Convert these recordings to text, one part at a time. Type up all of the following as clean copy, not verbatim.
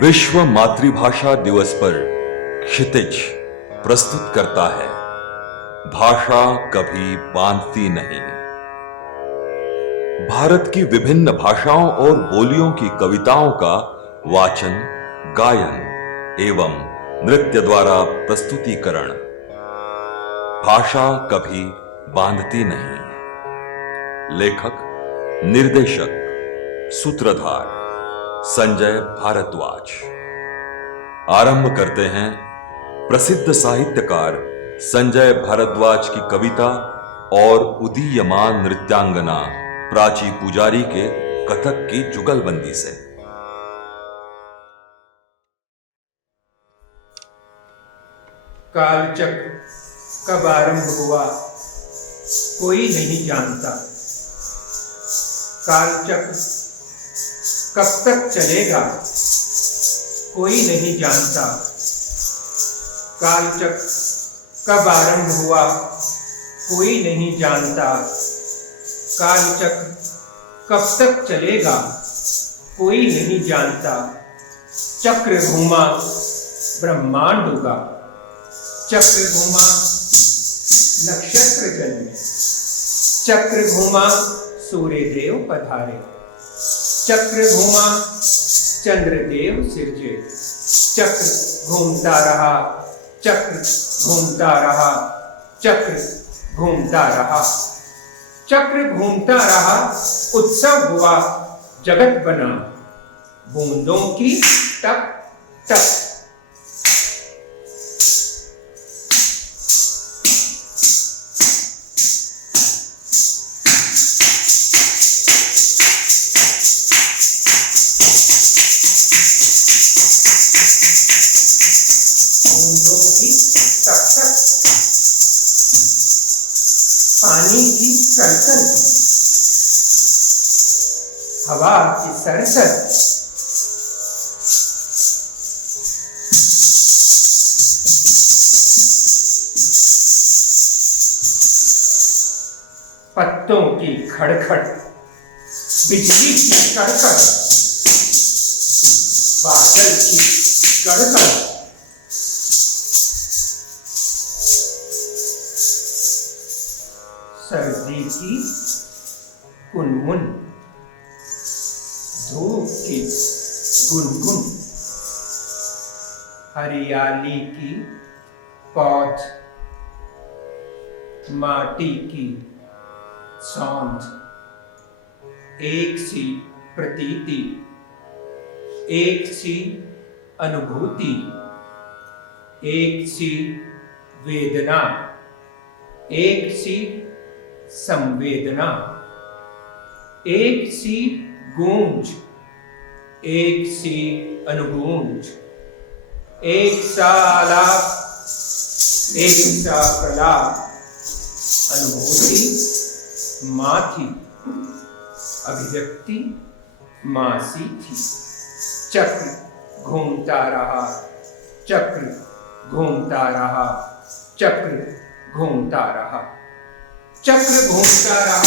विश्व मातृभाषा दिवस पर क्षितिज प्रस्तुत करता है भाषा कभी बांधती नहीं। भारत की विभिन्न भाषाओं और बोलियों की कविताओं का वाचन, गायन एवं नृत्य द्वारा प्रस्तुतिकरण। भाषा कभी बांधती नहीं। लेखक, निर्देशक, सूत्रधार संजय भारद्वाज। आरंभ करते हैं प्रसिद्ध साहित्यकार संजय भारद्वाज की कविता और उदीयमान नृत्यांगना प्राची पुजारी के कथक की जुगलबंदी से। कालचक्र कब आरंभ हुआ कोई नहीं जानता। कालचक्र कब तक चलेगा कोई नहीं जानता। कालचक्र कब आरंभ हुआ कोई नहीं जानता। कालचक्र कब तक चलेगा कोई नहीं जानता। चक्र घूमा ब्रह्मांड उगा। चक्र घूमा नक्षत्र जन्मे। चक्र घूमा सूर्यदेव पधारे। चक्र घूमा चंद्रदेव सिरजे। चक्र घूमता रहा, चक्र घूमता रहा, चक्र घूमता रहा। चक्र घूमता रहा, उत्सव हुआ, जगत बना, बूंदों की टप टप। पानी की सरसर, हवा की सरसर, पत्तों की खड़खड़, बिजली की कड़कड़, बादल की गड़गड़, सर्दी की कुनमुन, धूप की गुनगुन, हरियाली की पौध, माटी की सौंध, एक सी प्रतीति, एक सी अनुभूति, एक सी वेदना, एक सी संवेदना, एक सी गूंज, एक सी अनुगूंज, एक सा आलाप, एक सा प्रलाप, अनुभूति माँ थी, अभिव्यक्ति माँ सी थी। चक्र घूमता रहा, चक्र घूमता रहा, चक्र घूमता रहा। चक्र घूमता रहा,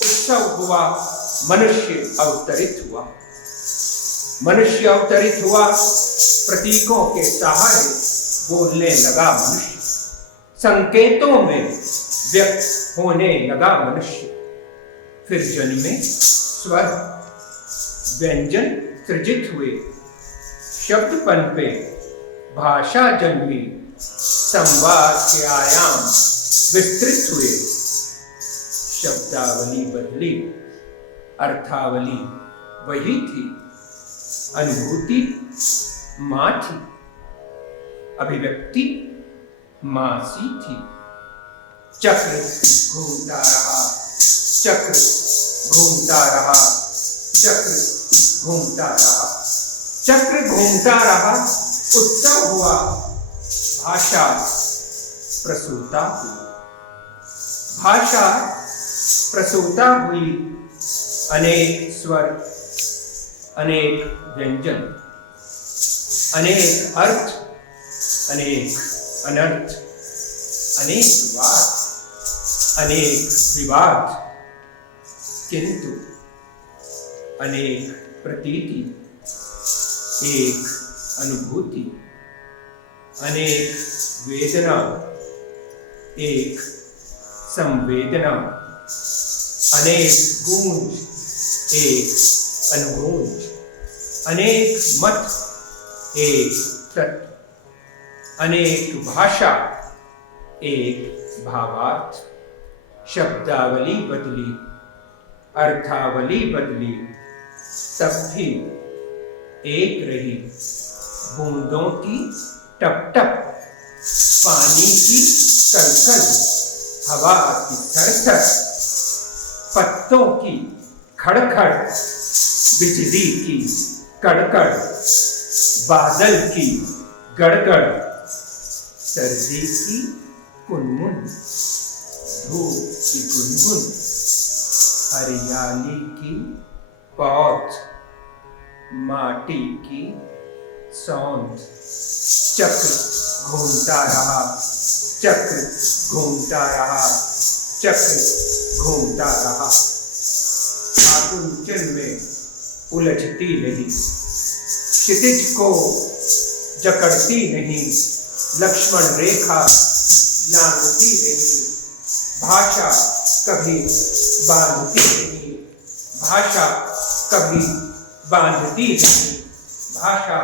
उत्सव हुआ, मनुष्य अवतरित हुआ। मनुष्य अवतरित हुआ, प्रतीकों के सहारे बोलने लगा मनुष्य। संकेतों में व्यक्त होने लगा मनुष्य। फिर जन्मे स्वर, व्यंजन सृजित हुए, शब्द पनपे, भाषा जन्मी, संवाद के आयाम विस्तृत हुए। शब्दावली बदली, अर्थावली वही थी। अनुभूति माँ थी, अभिव्यक्ति माँ सी थी। चक्र घूमता रहा, चक्र घूमता रहा, चक्र घूमता रहा। चक्र घूमता रहा, उत्सव हुआ, भाषा प्रसूता हुई। भाषा प्रसूता हुई, अनेक स्वर, अनेक व्यंजन, अनेक अर्थ, अनेक अनर्थ, अनेक वाद, अनेक विवाद, किंतु अनेक प्रतीति, एक अनुभूति, अनेक वेदना, एक संवेदना, अनेक गूंज, एक अनुगूंज, अनेक मत, एक तत्व, अनेक भाषा, एक भावार्थ। शब्दावली बदली, अर्थावली बदली, तब भी एक रही। बूंदों की टप टप, पानी की कलकल, हवा की थरथर, पत्तों की खड़खड़, बिजली की कड़कड़, बादल की गड़गड़, सर्दी की कुनमुन, धूप की गुनगुन, हरियाली की पौध, माटी की सौंध। चक्र घूमता रहा, चक्र घूमता रहा, चक्र घूमता रहा। आकुंचन में उलझती नहीं, क्षितिज को जकड़ती नहीं, लक्ष्मण रेखा लांघती नहीं। भाषा कभी बांधती नहीं, भाषा कभी बांधती नहीं, भाषा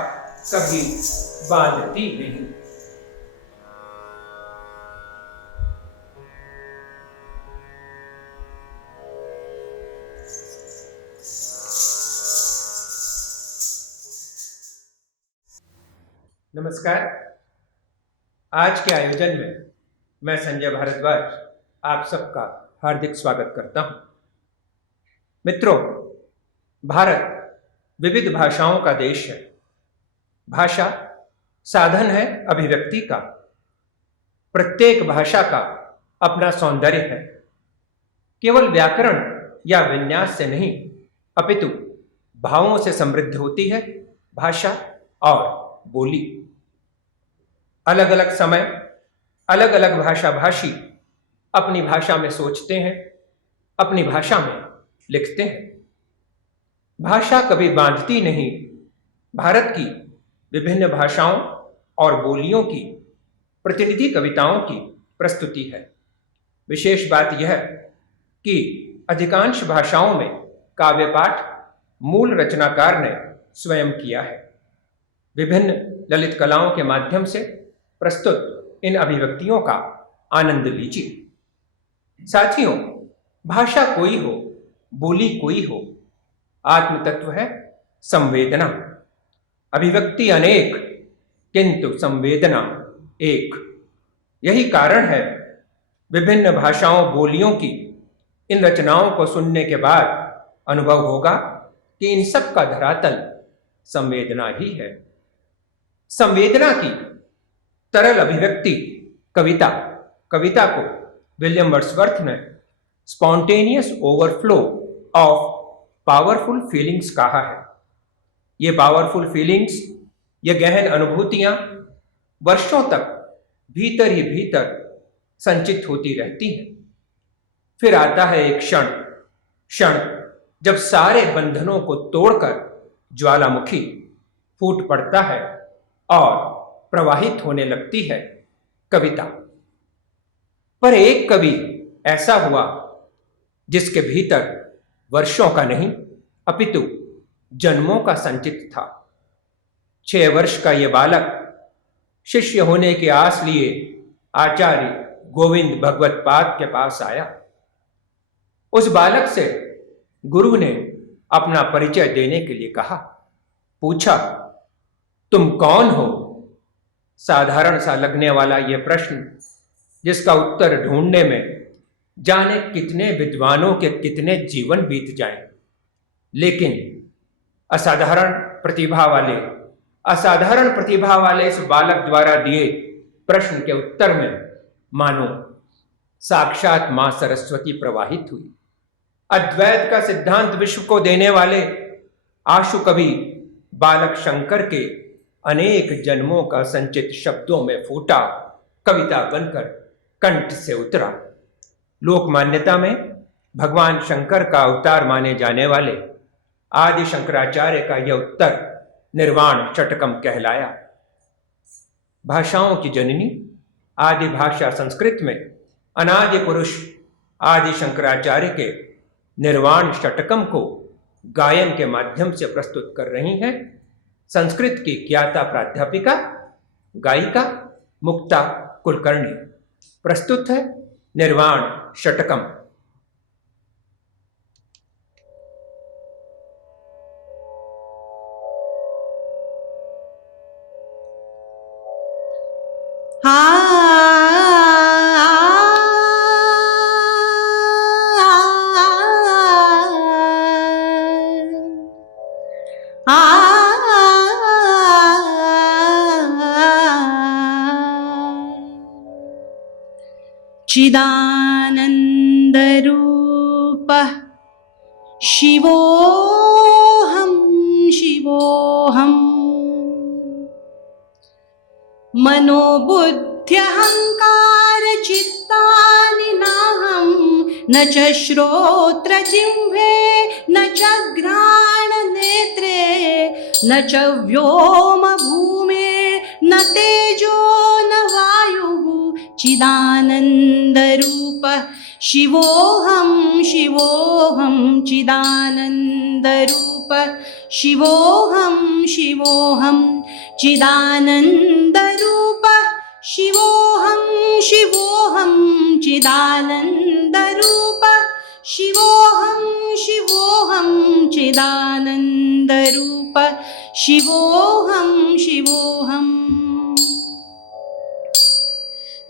कभी बांधती नहीं। नमस्कार। आज के आयोजन में मैं संजय भारद्वाज आप सबका हार्दिक स्वागत करता हूं। मित्रों, भारत विविध भाषाओं का देश है। भाषा साधन है अभिव्यक्ति का। प्रत्येक भाषा का अपना सौंदर्य है। केवल व्याकरण या विन्यास से नहीं, अपितु भावों से समृद्ध होती है भाषा और बोली। अलग अलग समय अलग अलग भाषा भाषी अपनी भाषा में सोचते हैं, अपनी भाषा में लिखते हैं। भाषा कभी बांधती नहीं। भारत की विभिन्न भाषाओं और बोलियों की प्रतिनिधि कविताओं की प्रस्तुति है। विशेष बात यह कि अधिकांश भाषाओं में काव्य पाठ मूल रचनाकार ने स्वयं किया है। विभिन्न ललित कलाओं के माध्यम से प्रस्तुत इन अभिव्यक्तियों का आनंद लीजिए। साथियों, भाषा कोई हो, बोली कोई हो, आत्म तत्व है संवेदना। अभिव्यक्ति अनेक किंतु संवेदना एक। यही कारण है विभिन्न भाषाओं बोलियों की इन रचनाओं को सुनने के बाद अनुभव होगा कि इन सब का धरातल संवेदना ही है। संवेदना की तरल अभिव्यक्ति कविता। कविता को विलियम वर्ड्सवर्थ ने spontaneous overflow of powerful feelings कहा है। ये पावरफुल फीलिंग्स, ये गहन अनुभूतियां वर्षों तक भीतर ही भीतर संचित होती रहती हैं। फिर आता है एक क्षण जब सारे बंधनों को तोड़कर ज्वालामुखी फूट पड़ता है और प्रवाहित होने लगती है कविता। पर एक कवि ऐसा हुआ जिसके भीतर वर्षों का नहीं अपितु जन्मों का संचित था। 6 वर्ष का यह बालक शिष्य होने की आस लिए आचार्य गोविंद भगवत पाद के पास आया। उस बालक से गुरु ने अपना परिचय देने के लिए कहा। पूछा, तुम कौन हो? साधारण सा लगने वाला यह प्रश्न, जिसका उत्तर ढूंढने में जाने कितने विद्वानों के कितने जीवन बीत जाएं, लेकिन असाधारण प्रतिभा वाले इस बालक द्वारा दिए प्रश्न के उत्तर में मानो साक्षात मां सरस्वती प्रवाहित हुई। अद्वैत का सिद्धांत विश्व को देने वाले आशु कवि बालक शंकर के अनेक जन्मों का संचित शब्दों में फूटा कविता बनकर कंठ से उतरा। लोक मान्यता में भगवान शंकर का अवतार माने जाने वाले आदि शंकराचार्य का यह उत्तर निर्वाण षटकम कहलाया। भाषाओं की जननी आदि भाषा संस्कृत में अनादि पुरुष आदि शंकराचार्य के निर्वाण षटकम को गायन के माध्यम से प्रस्तुत कर रही हैं संस्कृत की ज्ञाता प्राध्यापिका गायिका मुक्ता कुलकर्णी। प्रस्तुत है निर्वाण षटकम। चिदानन्दरूपः शिवोऽहं शिवोऽहम् मनोबुद्ध्यहङ्कारचित्तानि नाहं न च श्रोत्रजिह्वे न च घ्राणनेत्रे न च व्योमभूमे न तेजो न वायुः चिदानन्दरूपः शिवोऽहं शिवोऽहं चिदानन्दरूपः शिवोऽहं शिवोऽहं चिदानन्दरूपः शिवोऽहं शिवोऽहं चिदानन्दरूपः शिवोऽहं शिवोऽहं चिदानन्दरूपः शिवोऽहं शिवोऽहम्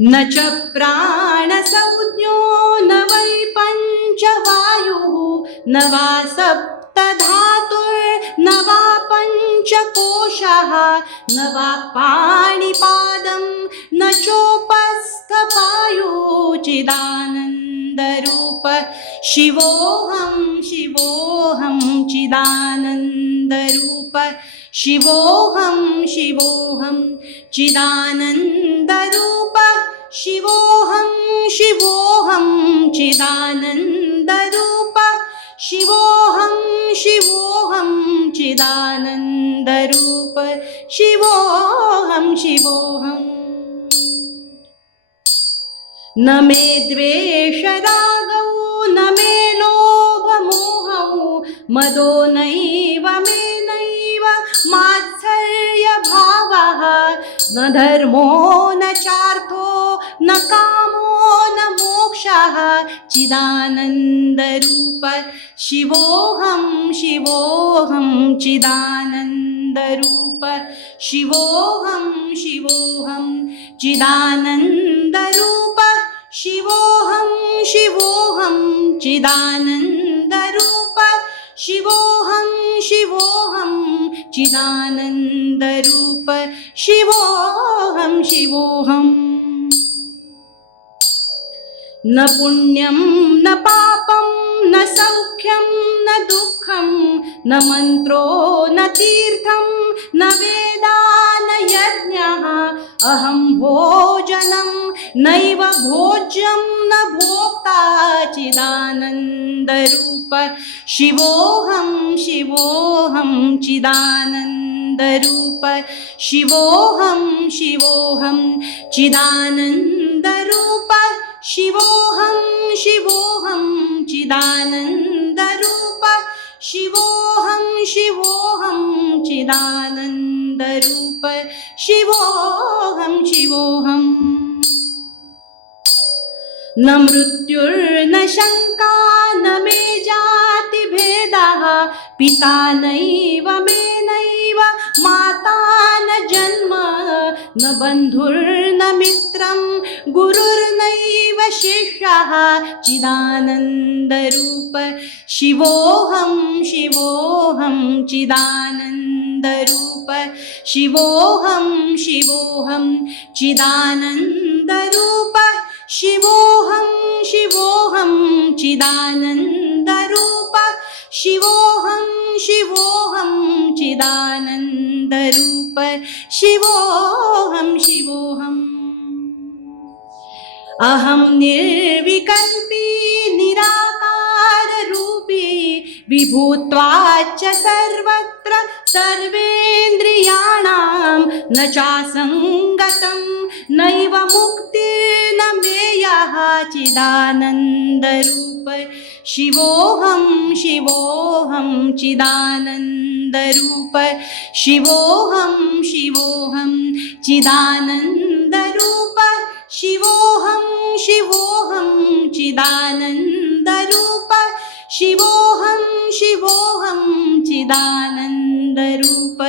न च प्राणसंज्ञो न वै पञ्चवायुः न वा सप्तधातुर्न वा पञ्चकोशः न वा पाणिपादं न चोपस्थपायो चिदानन्दरूपः शिवोऽहं शिवोऽहं चिदानन्दरूपः शिवोऽहं शिवोऽहं चिदानन्दरूपः शिवोऽहं शिवोऽहं चिदानन्दरूपः शिवोऽहं शिवोऽहं चिदानन्दरूपः शिवोऽहं शिवोऽहम् न मे द्वेषरागौ न मे लोभमोहौ मदो नैव मे नैव मात्सर्यभावः न धर्मो न चार्थो न कामो न मोक्षः चिदानन्दरूपः शिवोऽहं शिवोऽहं चिदानन्दरूपः शिवोऽहं शिवोऽहं चिदानन्दरूपः शिवोऽहं शिवोऽहं चिदानन्दरूपः शिवोऽहं शिवोऽहं चिदानन्दरूपः शिवोऽहं शिवोऽहम् न पुण्यं न पापं न सौख्यं न दुःखं न मन्त्रो न तीर्थं न वेदा न यज्ञः अहं भोजनं नैव भोज्यं न भोक्ता चिदानन्दरूपः शिवोऽहं शिवोऽहं चिदानन्दरूपः शिवोऽहं शिवोऽहं चिदानन्दरूपः शिवोऽहं शिवोऽहं चिदानन्दरूपः शिवोऽहं शिवोऽहं चिदानन्दरूपः शिवोऽहं शिवोऽहम् न मृत्युर्न शङ्का न मे जातिभेदः पिता नैव मे नैव माता न जन्म न बन्धुर्न मित्रं गुरुर्नैव शिष्यः चिदानन्दरूपः शिवोऽहं शिवोऽहं चिदानन्दरूपः शिवोऽहं शिवोऽहं चिदानन्दरूपः शिवोऽहं शिवोऽहं चिदानन्दरूपः शिवोऽहं शिवोऽहं चिदानन्दरूपः शिवोऽहं शिवोऽहम् अहं निर्विकल्पी निराकाररूपी विभूत्वाच्च सर्वत्र सर्वेन्द्रियाणां न चासङ्गतं नैव मुक्तिर्न मेयः चिदानन्दरूप शिवोऽहं शिवोऽहं चिदानन्दरूप शिवोऽहं शिवोऽहं चिदानन्दरूप शिवोऽहं शिवोऽहं चिदानन्दरूप शिवोऽहं शिवोऽहं चिदानन्दरूप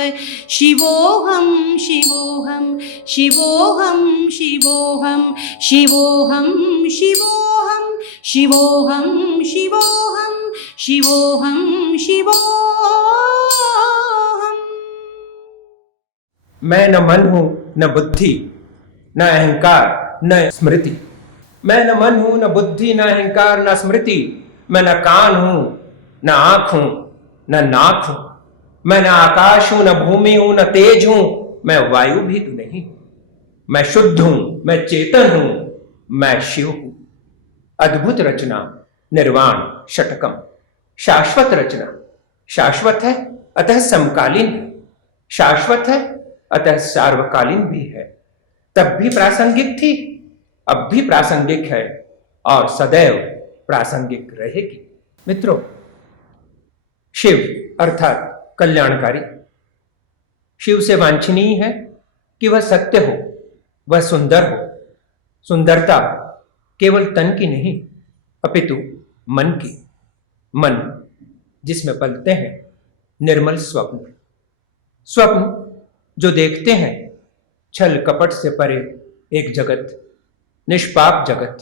शिवोऽहं शिवोऽहं शिवोऽहं शिवोऽहं शिवोऽहं शिवोऽहं शिवोऽहं शिवोऽहं शिवोऽहं शिवोऽहम्। मैं न मन हूं न बुद्धि न अहंकार न स्मृति। मैं न मन हूं न बुद्धि न अहंकार न स्मृति। मैं न कान हूं न आंख हूं न नाक हूं। मैं न आकाश हूं न भूमि हूं न तेज हूं। मैं वायु भी तो नहीं। मैं शुद्ध हूं, मैं चेतन हूं, मैं शिव हूं। अद्भुत रचना निर्वाण षटकम। शाश्वत रचना, शाश्वत है अतः समकालीन है, शाश्वत है अतः सार्वकालीन भी है। तब भी प्रासंगिक थी, अब भी प्रासंगिक है और सदैव प्रासंगिक रहेगी। मित्रों, शिव अर्थात कल्याणकारी। शिव से वांछनीय है कि वह सत्य हो, वह सुंदर हो। सुंदरता केवल तन की नहीं अपितु मन की। मन जिसमें पलते हैं निर्मल स्वप्न। स्वप्न जो देखते हैं छल कपट से परे एक जगत, निष्पाप जगत,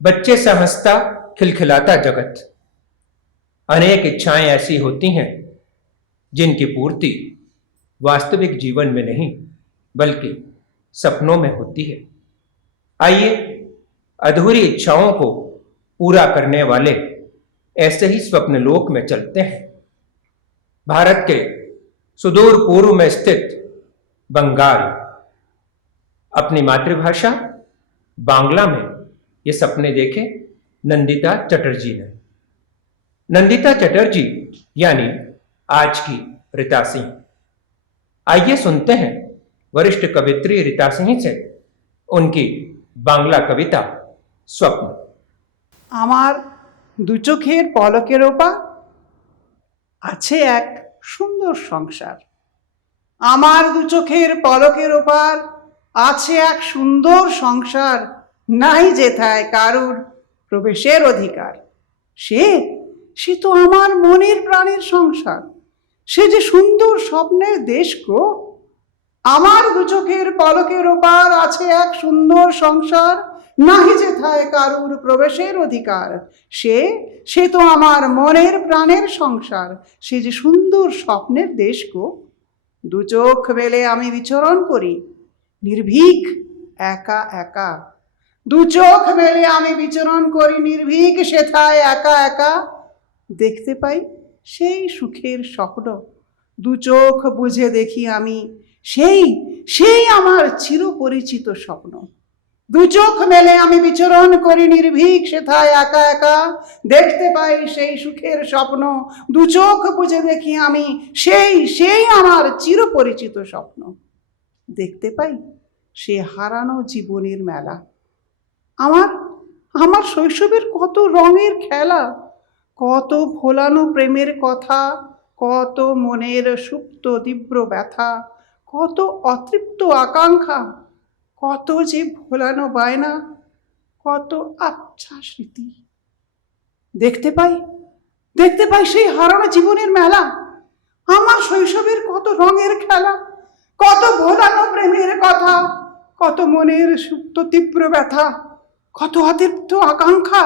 बच्चे सा हंसता खिलखिलाता जगत। अनेक इच्छाएं ऐसी होती हैं जिनकी पूर्ति वास्तविक जीवन में नहीं बल्कि सपनों में होती है। आइए अधूरी इच्छाओं को पूरा करने वाले ऐसे ही स्वप्नलोक में चलते हैं। भारत के सुदूर पूर्व में स्थित बंगाल, अपनी मातृभाषा बांग्ला में ये सपने देखे नंदिता चटर्जी ने। नंदिता चटर्जी यानी आज की रीता सिंह। आइए सुनते हैं वरिष्ठ कवित्री रीता सिंह से उनकी बांग्ला कविता स्वप्न। আমার দু চোখের পলকের ওপর আছে এক সুন্দর সংসার। আমার দু চোখের পলকের ওপর আছে এক সুন্দর সংসার, নাই যেথায় কারুর প্রবেশের অধিকার। সে সে তো আমার মনের প্রাণের সংসার, সে যে সুন্দর স্বপ্নের দেশ গো। আমার দু চোখের পলকের ওপর আছে এক সুন্দর সংসার, নাহি যেথায় কারুর প্রবেশের অধিকার। সে সে তো আমার মনের প্রাণের সংসার, সে যে সুন্দর স্বপ্নের দেশ গো। দু চোখ মেলে আমি বিচরণ করি নির্ভীক একা একা। দু চোখ মেলে আমি বিচরণ করি নির্ভীক সেথায় একা একা। দেখতে পাই সেই সুখের স্বপ্ন, দু চোখ বুঝে দেখি আমি সেই সেই আমার চিরপরিচিত স্বপ্ন। দু চোখ মেলে আমি বিচরণ করি নির্ভীক সেথায় একা একা। দেখতে পাই সেই সুখের স্বপ্ন, দু চোখ বুঝে দেখি আমি সেই সেই আমার চিরপরিচিত স্বপ্ন। দেখতে পাই সে হারানো জীবনের মেলা, আমার আমার শৈশবের কত রঙের খেলা, কত ভোলানো প্রেমের কথা, কত মনের সুপ্ত তীব্র ব্যথা, কত অতৃপ্ত আকাঙ্ক্ষা, কত যে ভোলানো বায়না, কত আবছা স্মৃতি। দেখতে পাই সেই হারানো জীবনের মেলা, আমার শৈশবের কত রঙের খেলা, কত ভোলানো প্রেমের কথা, কত মনের সুপ্ত তীব্র ব্যথা, কত অতৃপ্ত আকাঙ্ক্ষা,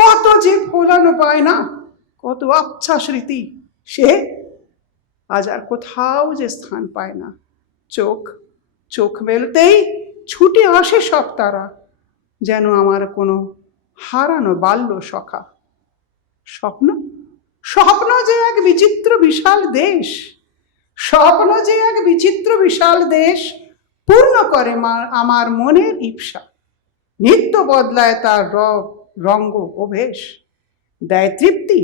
কত যে ভোলানো বায়না, কত আবছা স্মৃতি। সে আজ আর কোথাও যে স্থান পায় না। চোখ চোখ মেলতেই ছুটে আসে সব তারা, যেন আমার কোনো হারানো বাল্য সখা। স্বপ্ন স্বপ্ন যে এক বিচিত্র বিশাল দেশ, স্বপ্ন যে এক বিচিত্র বিশাল দেশ, পূর্ণ করে আমার মনের ইপ্সা। নিত্য বদলায় তার রঙ্গ ও বেশ, দেয় তৃপ্তি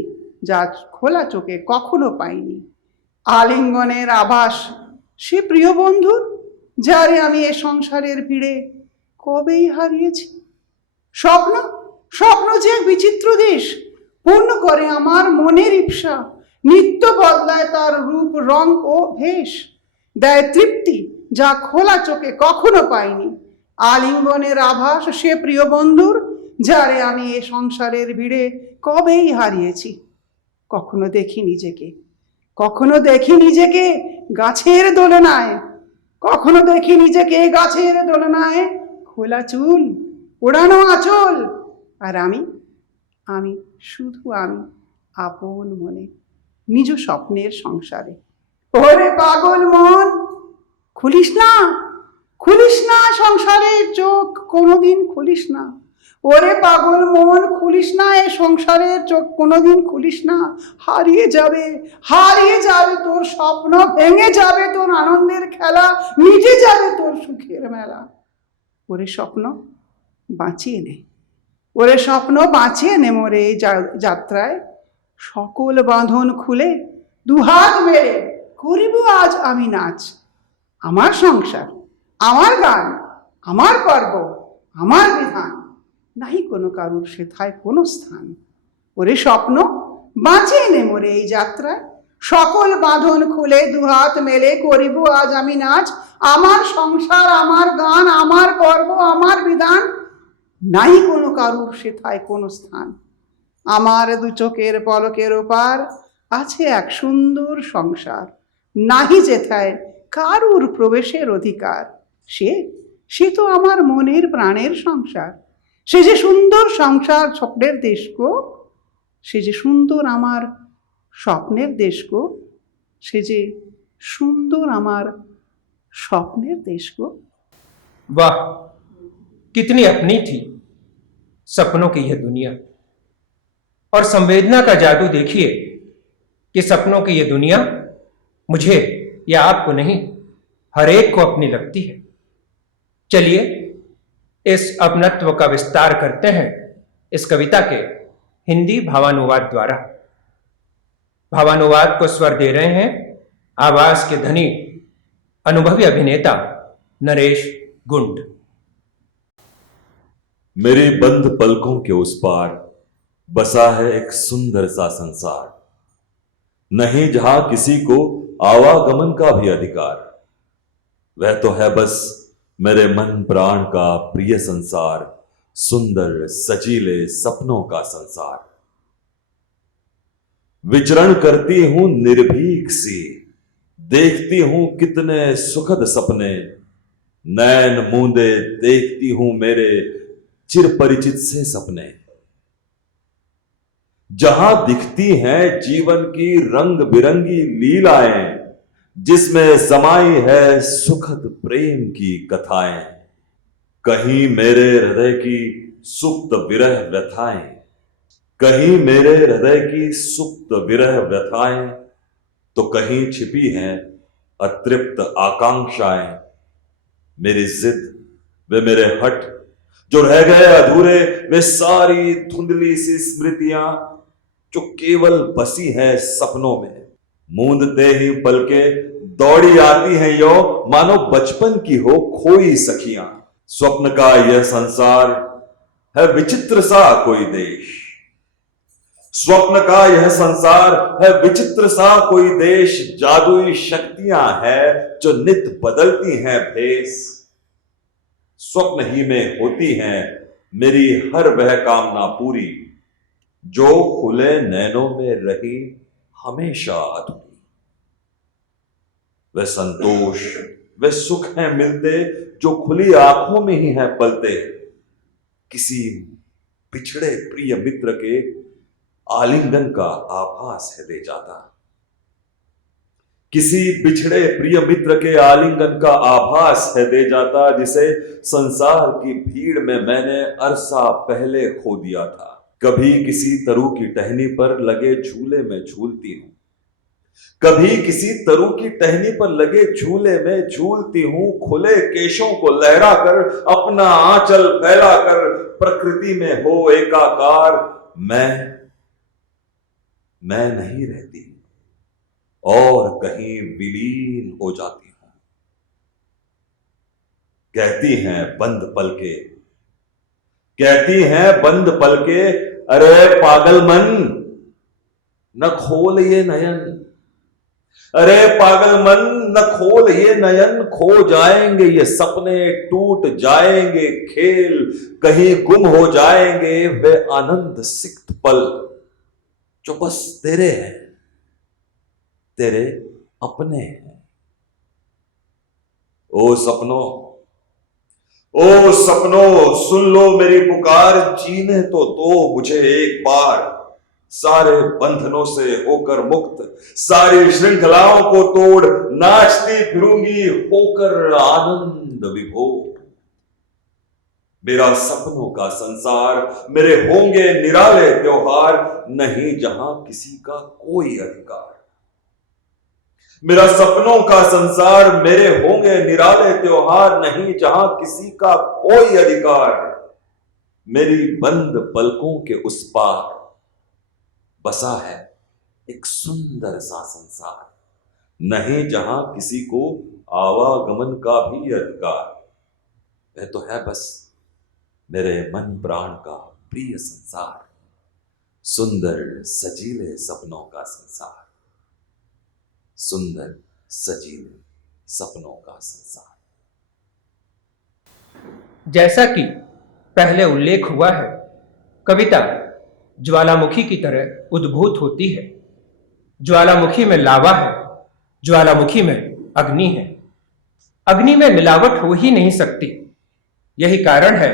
যা খোলা চোখে কখনো পাইনি। আলিঙ্গনের আভাস সে প্রিয় বন্ধুর, যারে আমি এ সংসারের ভিড়ে কবেই হারিয়েছি। স্বপ্ন স্বপ্ন যে এক বিচিত্র দেশ, পূর্ণ করে আমার মনের ইপ্সা, নিত্য বদলায় তার রূপ রং ও ভেষ, দেয় তৃপ্তি যা খোলা চোখে কখনো পাইনি। আলিঙ্গনের আভাস সে প্রিয় বন্ধুর, যারে আমি এ সংসারের ভিড়ে কবেই হারিয়েছি। কখনো দেখি নিজেকে, কখনো দেখি নিজেকে গাছের দোলনায়, কখনো দেখি নিজেকে গাছের দোলনায়, খোলা চুল, ওড়ানো আঁচল, আর আমি শুধু আমি আপন মনে নিজ স্বপ্নের সংসারে। ওরে পাগল মন, খুলিস না, খুলিস না সংসারের চোখ, কোনোদিন খুলিস না। ওরে পাগল মন, খুলিস না এ সংসারের চোখ, কোনোদিন খুলিস না। হারিয়ে যাবে, হারিয়ে যাবে তোর স্বপ্ন, ভেঙে যাবে তোর আনন্দের খেলা, মিটে যাবে তোর সুখের মেলা। ওরে স্বপ্ন বাঁচিয়ে নে, ওরে স্বপ্ন বাঁচিয়ে নে মোরে এই যাত্রায়। সকল বাঁধন খুলে দুহাত মেলে করিব আজ আমি নাচ। আমার সংসার, আমার গান, আমার পর্ব, আমার বিধান, নাহি কোনো কারুর সেথায় কোনো স্থান। ওরে স্বপ্ন বাঁচিয়ে নে মোরে এই যাত্রায়, সকল বাঁধন খুলে দুহাত মেলে করিব আজ আমি নাচ। আমার সংসার, আমার গান, আমার পর্ব, আমার বিধান, নাই কোনো কারুর সেথায় কোনো স্থান। আমার দু চোখের পলকের ওপার আছে এক সুন্দর সংসার, নাহি যেথায় কারুর প্রবেশের অধিকার। সে তো আমার মনের প্রাণের সংসার, সে যে সুন্দর সংসার স্বপ্নের দেশ গো, সে যে সুন্দর আমার স্বপ্নের দেশ গো, সে যে সুন্দর আমার স্বপ্নের देश को। वाह, कितनी अपनी थी सपनों की यह दुनिया। और संवेदना का जादू देखिए कि सपनों की यह दुनिया मुझे या आपको नहीं, हर एक को अपनी लगती है। चलिए इस अपनत्व का विस्तार करते हैं इस कविता के हिंदी भावानुवाद द्वारा। भावानुवाद को स्वर दे रहे हैं आवाज के धनी अनुभवी अभिनेता नरेश गुंड। मेरी बंद पलकों के उस पार बसा है एक सुंदर सा संसार, नहीं जहां किसी को आवागमन का भी अधिकार। वह तो है बस मेरे मन प्राण का प्रिय संसार, सुंदर सजीले सपनों का संसार। विचरण करती हूं निर्भीक सी, देखती हूं कितने सुखद सपने, नैन मूंदे देखती हूं मेरे चिर परिचित से सपने। जहां दिखती हैं जीवन की रंग बिरंगी लीलाएं, जिसमें समाई है सुखद प्रेम की कथाएं। कहीं मेरे हृदय की सुप्त विरह व्यथाएं, कहीं मेरे हृदय की सुप्त विरह व्यथाएं, तो कहीं छिपी हैं अतृप्त आकांक्षाएं। मेरी जिद वे मेरे हट जो रह गए अधूरे, वे सारी धुंधली सी स्मृतियां जो केवल बसी हैं सपनों में। मूंदते ही पलके दौड़ी आती हैं यो, मानो बचपन की हो खोई सखियां। स्वप्न का यह संसार है विचित्र सा कोई देश, स्वप्न का यह संसार है विचित्र सा कोई देश। जादुई शक्तियां हैं जो नित बदलती हैं भेष। स्वप्न ही में होती हैं मेरी हर वह कामना पूरी, जो खुले नैनों में रही हमेशा अधूरी। वह संतोष वे सुख हैं मिलते जो खुली आंखों में ही हैं पलते। किसी बिछड़े प्रिय मित्र के आलिंगन का आभास है दे जाता, किसी बिछड़े प्रिय मित्र के आलिंगन का आभास है दे जाता, जिसे संसार की भीड़ में मैंने अरसा पहले खो दिया था। कभी किसी तरु की टहनी पर लगे झूले में झूलती हूं, कभी किसी तरु की टहनी पर लगे झूले में झूलती हूं। खुले केशों को लहराकर अपना आंचल फैलाकर प्रकृति में हो एकाकार। मैं नहीं रहती, और कहीं विलीन हो जाती हूं। कहती हैं बंद पलके, कहती हैं बंद पलके, अरे पागल मन न खोल ये नयन, अरे पागल मन न खोल ये नयन, खो जाएंगे ये सपने, टूट जाएंगे खेल, कहीं गुम हो जाएंगे वे आनंद सिक्त पल जो बस तेरे हैं, तेरे अपने हैं। ओ सपनों, ओ सपनों, सुन लो मेरी पुकार, जीने तो दो मुझे एक बार, सारे बंधनों से होकर मुक्त, सारी श्रृंखलाओं को तोड़, नाचती फिरूंगी होकर आनंद विभोर। मेरा सपनों का संसार, मेरे होंगे निराले त्योहार, नहीं जहां किसी का कोई अधिकार। मेरा सपनों का संसार, मेरे होंगे निराले त्योहार, नहीं जहां किसी का कोई अधिकार। मेरी बंद पलकों के उस पार बसा है एक सुंदर सा संसार, नहीं जहां किसी को आवागमन का भी अधिकार। वह तो है बस मेरे मन प्राण का प्रिय संसार, सुंदर सजीले सपनों का संसार, सुंदर सजीले सपनों का संसार। जैसा कि पहले उल्लेख हुआ है, कविता ज्वालामुखी की तरह उद्भूत होती है। ज्वालामुखी में लावा है, ज्वालामुखी में अग्नि है। अग्नि में मिलावट हो ही नहीं सकती। यही कारण है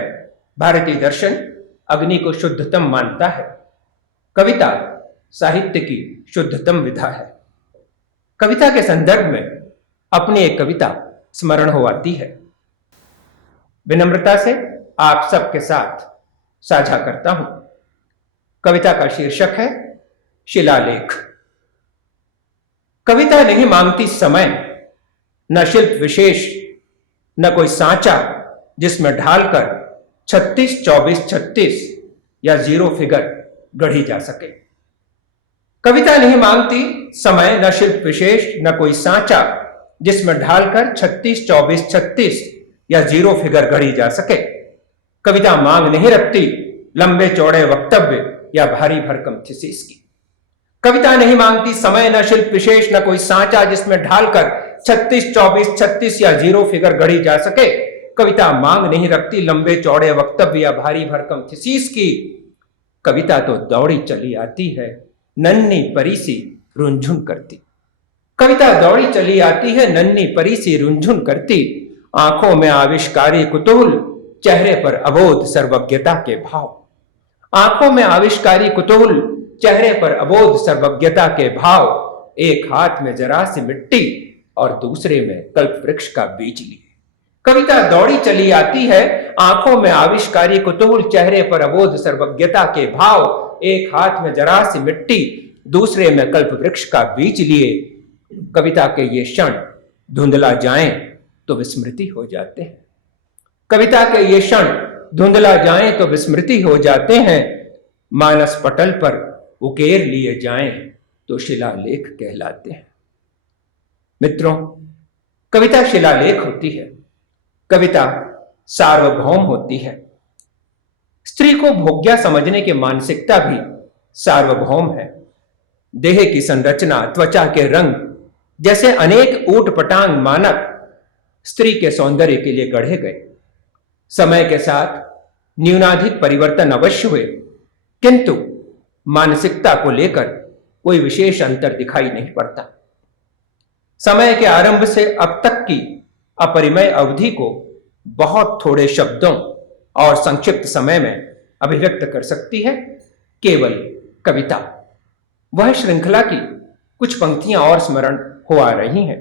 भारतीय दर्शन अग्नि को शुद्धतम मानता है। कविता साहित्य की शुद्धतम विधा है। कविता के संदर्भ में अपनी एक कविता स्मरण हो आती है, विनम्रता से आप सबके साथ साझा करता हूं। कविता का शीर्षक है शिलालेख। कविता नहीं मांगती समय, न शिल्प विशेष, न कोई सांचा जिसमें ढालकर 36, 24, 36 या 0 फिगर गढ़ी जा सके। कविता नहीं मांगती समय, न शिल्प विशेष, न कोई सांचा जिसमें ढालकर 36, 24, 36 या 0 फिगर गढ़ी जा सके। कविता मांग नहीं रखती लंबे चौड़े वक्तव्य या भारी भरकम थीसिस की। कविता नहीं मांगती समय, न शिल्प विशेष, न कोई सांचा जिसमें ढालकर 36, 24, 36 या 0 फिगर गढ़ी जा सके। कविता मांग नहीं रखती लंबे चौड़े वक्तव्य या भारी भरकम थीसिस की। कविता तो दौड़ी चली आती है नन्ही परी सी रुंझुन करती। कविता दौड़ी चली आती है नन्ही परी सी रुंझुन करती। आंखों में आविष्कारी कुतूहल, चेहरे पर अबोध सर्वज्ञता के भाव। आंखों में आविष्कारी कुतूहल, चेहरे पर अबोध सर्वज्ञता के भाव। एक हाथ में जरा सी मिट्टी और दूसरे में कल्प वृक्ष का बीज लिए। कविता दौड़ी चली आती है, आंखों में आविष्कारी कुतूहल, चेहरे पर अबोध सर्वज्ञता के भाव। एक हाथ में जरा सी मिट्टी, दूसरे में कल्प वृक्ष का बीज लिए। कविता के ये क्षण धुंधला जाएं तो विस्मृति हो जाते हैं। कविता के ये क्षण धुंधला जाएं तो विस्मृति हो जाते हैं। मानस पटल पर उकेर लिए जाएं तो शिलालेख कहलाते हैं। मित्रों, कविता शिलालेख होती है। कविता सार्वभौम होती है। स्त्री को भोग्या समझने की मानसिकता भी सार्वभौम है। देह की संरचना, त्वचा के रंग जैसे अनेक ऊट पटांग मानक स्त्री के सौंदर्य के लिए गढ़े गए। समय के साथ न्यूनाधिक परिवर्तन अवश्य हुए, किंतु मानसिकता को लेकर कोई विशेष अंतर दिखाई नहीं पड़ता। समय के आरंभ से अब तक की अपरिमेय अवधि को बहुत थोड़े शब्दों और संक्षिप्त समय में अभिव्यक्त कर सकती है केवल कविता। वह श्रृंखला की कुछ पंक्तियां और स्मरण हो आ रही हैं।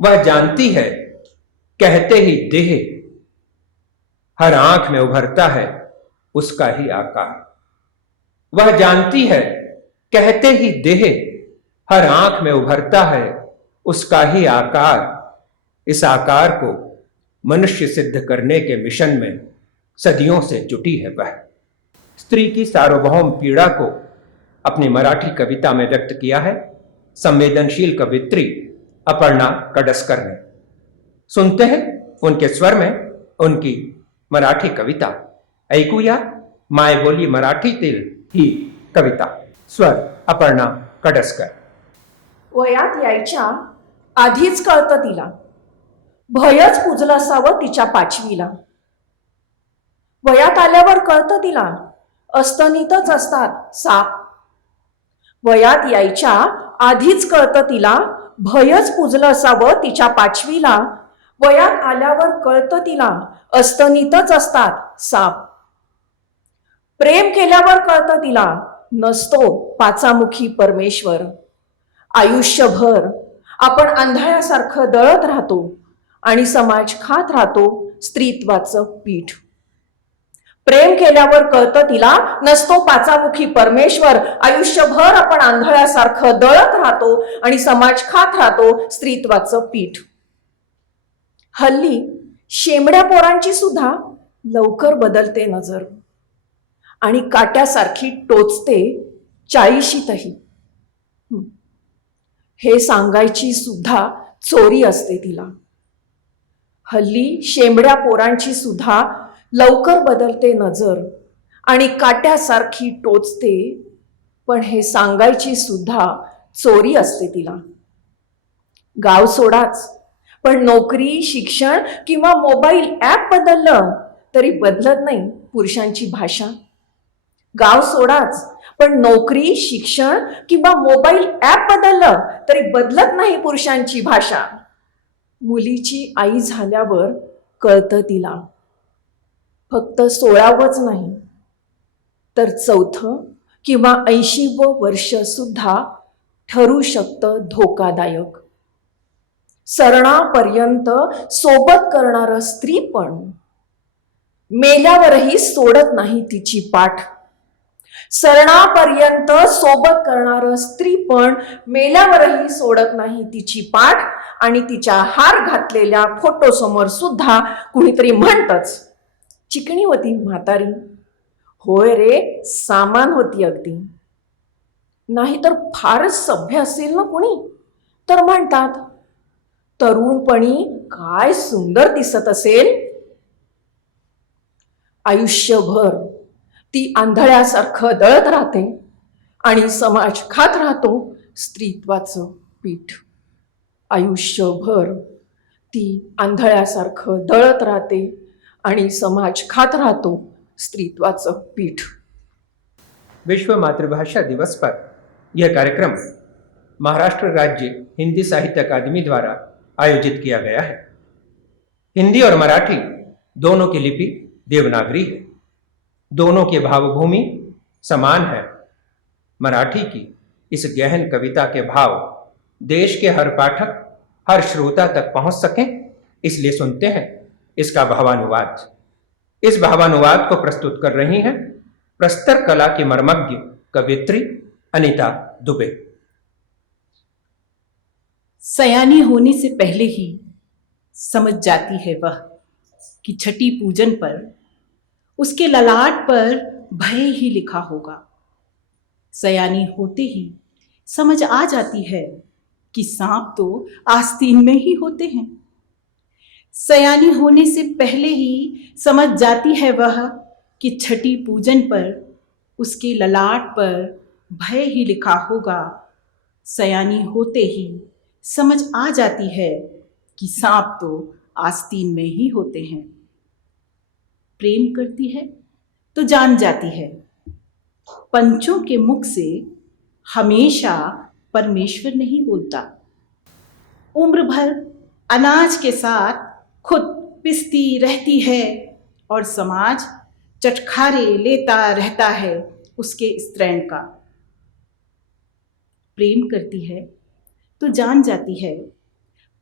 वह जानती है कहते ही देह हर आंख में उभरता है उसका ही आकार। वह जानती है कहते ही देह हर आंख में उभरता है उसका ही आकार। इस आकार को मनुष्य सिद्ध करने के मिशन में सदियों से जुटी है वह। स्त्री की सार्वभौम पीड़ा को अपनी मराठी कविता में व्यक्त किया है संवेदनशील कवित्री अपर्णा कडस्कर ने। सुनते हैं उनके स्वर में उनकी मराठी कविता। ऐकूया माय बोली मराठीतील ही कविता। स्वर अपर्णा कडस्कर। वयात यायच्या आधीच कळतं तिला, भयच पुजलं असावं तिच्या पाचवीला. वयात आल्यावर कळतं तिला, अस्तनीतच असतात साप. वयात यायच्या आधीच कळतं तिला, भयच पुजलं असावं तिच्या पाचवीला. वयात आल्यावर कळतं तिला, अस्तनीतच असतात साप. प्रेम केल्यावर कळतं तिला, नसतो पाचामुखी परमेश्वर. आयुष्यभर आपण आंधळ्यासारखं दळत राहतो आणि समाज खात राहतो स्त्रीत्वाचं पीठ. प्रेम केल्यावर कळतं तिला, नसतो पाचामुखी परमेश्वर. आयुष्यभर आपण आंधळ्यासारखं दळत राहतो आणि समाज खात राहतो स्त्रीत्वाचं पीठ. हल्ली शेंबड्या पोरांची सुद्धा लवकर बदलते नजर आणि काट्यासारखी टोचते 40शीतही. हे सांगायची सुद्धा चोरी असते तिला. हल्ली शेंबड्या पोरांची सुद्धा लवकर बदलते नजर आणि काट्यासारखी टोचते, पण हे सांगायची सुद्धा चोरी असते तिला. गाव सोडाच, पण नोकरी, शिक्षण किंवा मोबाईल ॲप बदललं तरी बदलत नाही पुरुषांची भाषा. गाव सोडाच, पण नोकरी, शिक्षण किंवा मोबाईल ॲप बदललं तरी बदलत नाही पुरुषांची भाषा. मुलीची आई झाल्यावर कळतं तिला, फक्त 16वंच नाही तर 4थं किंवा 80वं वर्ष सुद्धा ठरू शकतं धोकादायक. सरणापर्यंत सोबत करणारं स्त्री पण मेल्यावरही सोडत नाही तिची पाठ. सरणापर्यंत सोबत करणारं स्त्री पण मेल्यावरही सोडत नाही तिची पाठ. आणि तिच्या हार घातलेल्या फोटोसमोर सुद्धा कुणीतरी म्हणतच, चिकणी होती म्हातारी. होय रे, सामान होती अगदी. नाहीतर फारच सभ्य असेल ना कुणी तर म्हणतात, तरुणपणी काय सुंदर दिसत असेल. आयुष्यभर ती आंधळ्यासारखं दळत राहते आणि समाज खात राहतो स्त्रीत्वाचं पीठ. आयुष्यभर ती आंधळ्यासारखं दळत राहते आणि समाज खात राहतो स्त्रीत्वाचं पीठ. विश्व मातृभाषा दिवस पर यह कार्यक्रम महाराष्ट्र राज्य हिंदी साहित्य अकादमी द्वारा आयोजित किया गया है। हिंदी और मराठी दोनों की लिपि देवनागरी है। दोनों की भावभूमि समान है। मराठी की इस गहन कविता के भाव देश के हर पाठक, हर श्रोता तक पहुंच सकें, इसलिए सुनते हैं इसका भावानुवाद। इस भावानुवाद को प्रस्तुत कर रही हैं प्रस्तर कला की मर्मज्ञ कवियत्री अनीता दुबे। सयानी होने से पहले ही समझ जाती है वह कि छठी पूजन पर उसके ललाट पर भय ही लिखा होगा। सयानी होते ही समझ आ जाती है कि सांप तो आस्तीन में ही होते हैं। सयानी होने से पहले ही समझ जाती है वह कि छठी पूजन पर उसके ललाट पर भय ही लिखा होगा। सयानी होते ही समझ आ जाती है कि सांप तो आस्तीन में ही होते हैं। प्रेम करती है तो जान जाती है, पंचों के मुख से हमेशा परमेश्वर नहीं बोलता। उम्र भर अनाज के साथ खुद पिसती रहती है और समाज चटखारे लेता रहता है उसके स्त्रैण का। प्रेम करती है तो जान जाती है,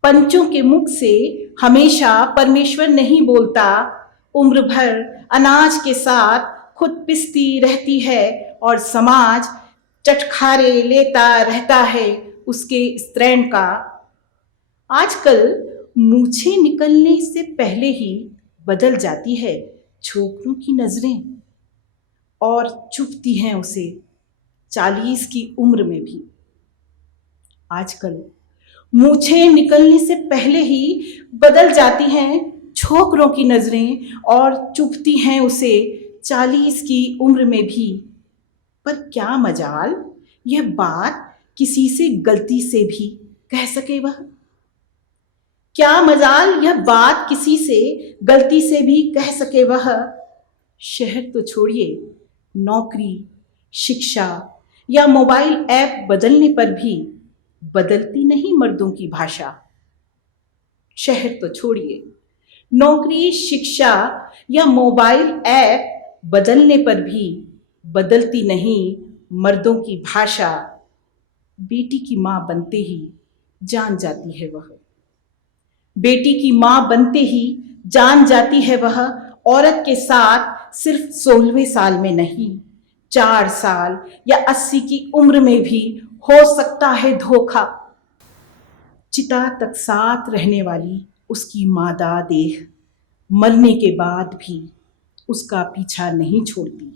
पंचों के मुख से हमेशा परमेश्वर नहीं बोलता। उम्र भर अनाज के साथ खुद पिसती रहती है और समाज चटखारे लेता रहता है उसके स्त्रैण का। आजकल मूछें निकलने से पहले ही बदल जाती है छोकरों की नजरें और चुभती हैं उसे 40 की उम्र में भी। आजकल मूछें निकलने से पहले ही बदल जाती हैं छोकरों की नजरें और चुभती हैं उसे 40 की उम्र में भी। पर क्या मजाल यह बात किसी से गलती से भी कह सके वह। क्या मजाल यह बात किसी से गलती से भी कह सके वह। शहर तो छोड़िए, नौकरी, शिक्षा या मोबाइल ऐप बदलने पर भी बदलती नहीं मर्दों की भाषा। शहर तो छोड़िए, नौकरी, शिक्षा या मोबाइल ऐप बदलने पर भी बदलती नहीं मर्दों की भाषा। बेटी की मां बनते ही जान जाती है वह। बेटी की मां बनते ही जान जाती है वह। औरत के साथ सिर्फ 16वें साल में नहीं, 4 साल या 80 की उम्र में भी हो सकता है धोखा। चिता तक साथ रहने वाली उसकी मादा देह मरने के बाद भी उसका पीछा नहीं छोड़ती।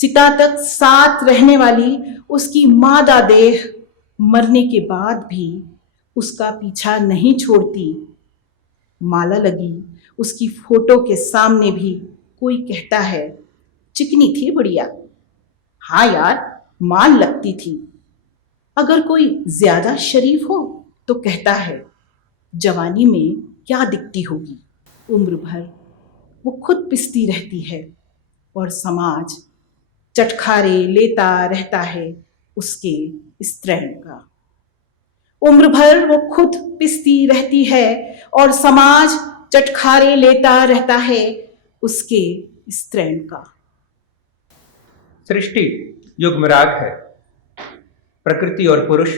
चिता तक साथ रहने वाली उसकी मादा देह मरने के बाद भी उसका पीछा नहीं छोड़ती। माला लगी उसकी फोटो के सामने भी कोई कहता है, चिकनी थी बढ़िया। हाँ यार, मान लगती थी। अगर कोई ज्यादा शरीफ हो तो कहता है, जवानी में क्या दिखती होगी। उम्र भर वो खुद पिसती रहती है और समाज चटखारे लेता रहता है उसके स्त्रैण का। उम्र भर वो खुद पिसती रहती है और समाज चटखारे लेता रहता है उसके स्त्रैण का। सृष्टि युग्मराग है। प्रकृति और पुरुष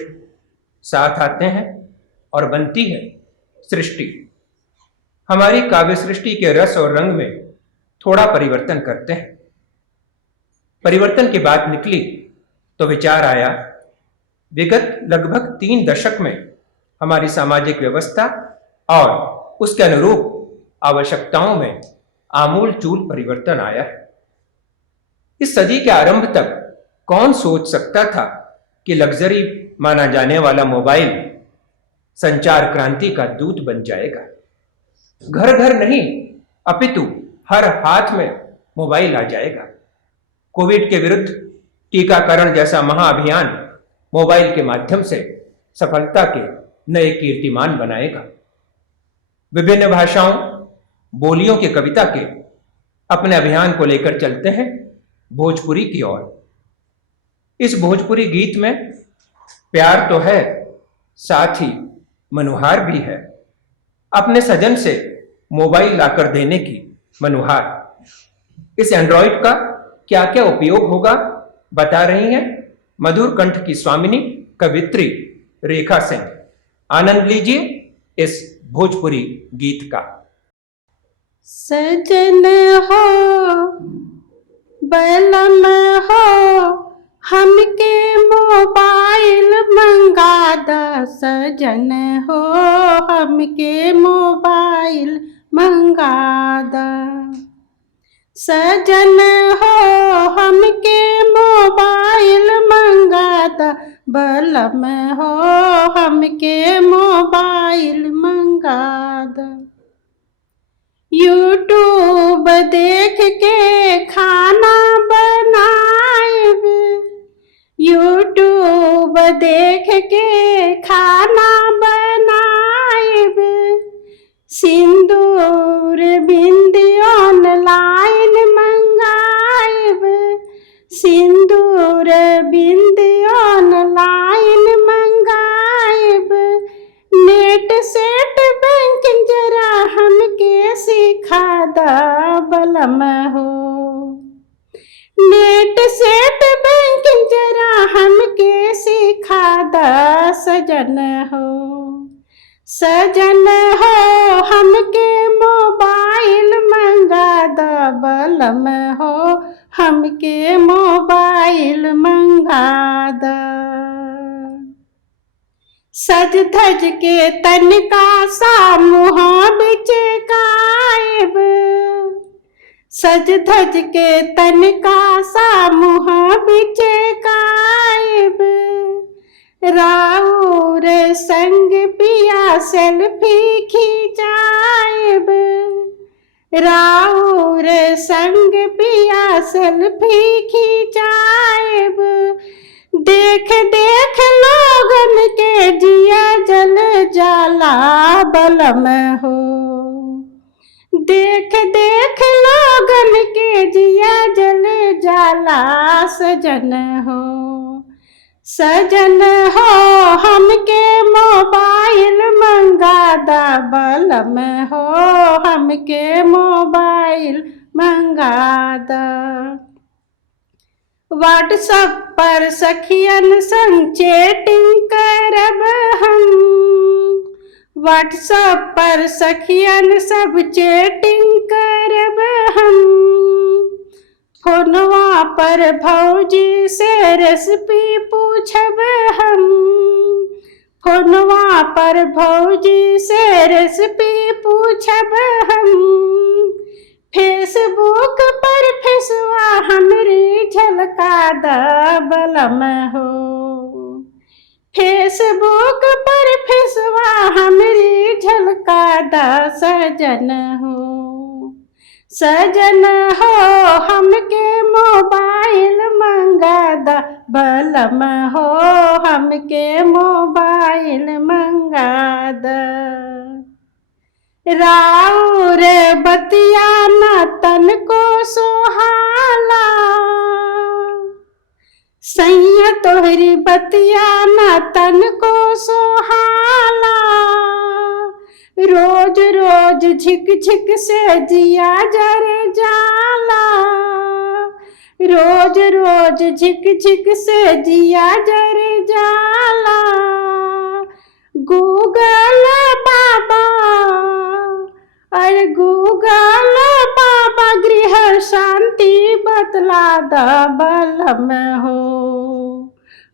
साथ आते हैं और बनती है सृष्टि। हमारी काव्य सृष्टि के रस और रंग में थोड़ा परिवर्तन करते हैं। परिवर्तन की बात निकली तो विचार आया, विगत लगभग 3 दशक में हमारी सामाजिक व्यवस्था और उसके अनुरूप आवश्यकताओं में आमूल-चूल परिवर्तन आया है। इस सदी के आरंभ तक कौन सोच सकता था कि लग्जरी माना जाने वाला मोबाइल संचार क्रांति का दूत बन जाएगा। घर घर नहीं अपितु हर हाथ में मोबाइल आ जाएगा। कोविड के विरुद्ध टीकाकरण जैसा महाअभियान मोबाइल के माध्यम से सफलता के नए कीर्तिमान बनाएगा। विभिन्न भाषाओं, बोलियों की कविता के अपने अभियान को लेकर चलते हैं भोजपुरी की ओर। इस भोजपुरी गीत में प्यार तो है, साथ ही मनुहार भी है। अपने सजन से मोबाइल लाकर देने की मनुहार। इस एंड्रॉइड का क्या क्या उपयोग होगा बता रही हैं मधुर कंठ की स्वामिनी कवित्री रेखा सिंह। आनंद लीजिए इस भोजपुरी गीत का। सजन हो बलम हो हमके मोबाइल मंगा दा। सजन हो हमके मोबाइल मंगा दा। सजन हो हमके मोबाइल मंगा दा। बलम हो हमके मोबाइल मंगा दा। यूट्यूब देख के खाना बनाएब। यूट्यूब देख के खाना बनाएब। सिंदूर बिंदी ऑनलाइन मंगाएब। सिंदूर बिंदी ऑनलाइन मंगाएब। नेट सेट बैंकिंग जरा हमके सिखा दा। बलम हो नेट सेट बैंकिंग जरा हमके सिखा दा। सजन हो सजन हो हमके मोबाइल मंगा दा। बलम हो हमके मोबाइल मंगा दा। सज धज के तनिका सा मुहा बिचकाएब। सज धज के तनिका सा मुहा बिचकाएब। संग पिया सेल्फी खिंचाएब, राउर संग पिया सेल्फी खिंचाएब। देख देख लोगन के जिया जल जाला बलम हो, देख देख लोगन के जिया जल जाला सजन हो। सजन हो हमके मोबाइल मंगा दा बलम हो, हमके मोबाइल मंगा दा। व्हाट्सएप पर सखियन संग चैटिंग करब हम, व्हाट्सएप पर सखियन सब चैटिंग करब हम। फोनवा पर भौजी से रेसिपी पूछब हम, फोनवा पर भौजी से रेसिपी पूछब हम। फेसबुक पर फेसवा हमरी झलका दा बलम हो, फेसबुक पर फेसवा हमरी झलका दा सजन हो। सजन हो हमके मोबाइल मंगा दा बलम हो, हमके मोबाइल मंगा दा। राउर बतिया न तन को सोहाला, सैया तोहरी बतिया न तन को सोहाला। रोज रोज झिक झिक से जिया जर जाला, रोज रोज झिक झिक से जिया जर जाला। गूगल बाबा, अरे गूगल बाबा गृह शांति बतला दा बलम हो,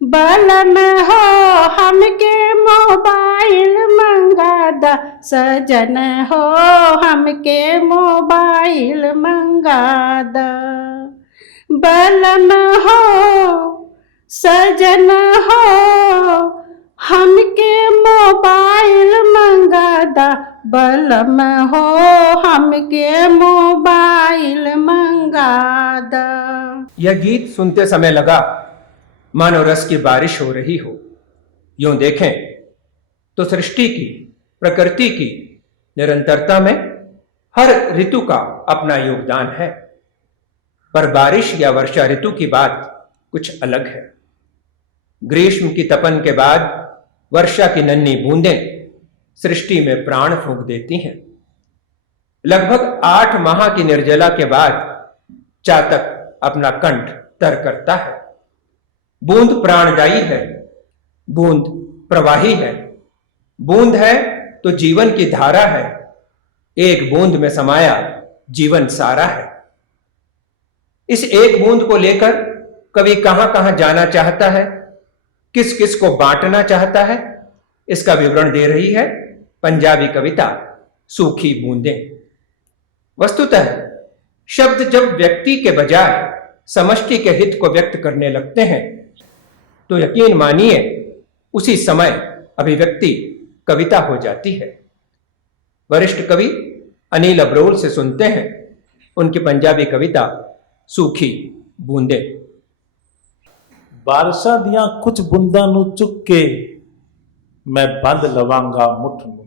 बलम हो हमके मोबाइल मंगा दा सजन हो, हमके मोबाइल मंगा दा बलम हो। सजन हो हमके मोबाइल मंगा दा बलम हो, हमके मोबाइल मंगा दा। यह गीत सुनते समय लगा मानो रस की बारिश हो रही हो। यूं देखें तो सृष्टि की, प्रकृति की निरंतरता में हर ऋतु का अपना योगदान है, पर बारिश या वर्षा ऋतु की बात कुछ अलग है। ग्रीष्म की तपन के बाद वर्षा की नन्ही बूंदें सृष्टि में प्राण फूंक देती हैं। लगभग 8 माह की निर्जला के बाद चातक अपना कंठ तर करता है। बूंद प्राणदायी है, बूंद प्रवाही है, बूंद है तो जीवन की धारा है। एक बूंद में समाया जीवन सारा है। इस एक बूंद को लेकर कवि कहां कहां जाना चाहता है, किस किस को बांटना चाहता है, इसका विवरण दे रही है पंजाबी कविता सूखी बूंदें। वस्तुतः शब्द जब व्यक्ति के बजाय समष्टि के हित को व्यक्त करने लगते हैं तो यकीन मानिए उसी समय अभिव्यक्ति कविता हो जाती है। वरिष्ठ कवि अनिल अब्रोल से सुनते हैं उनकी पंजाबी कविता सूखी बूंदें। बारिशां दियां कुछ बूंदां नूं चुक के मैं बंद लवांगा मुठ नूं।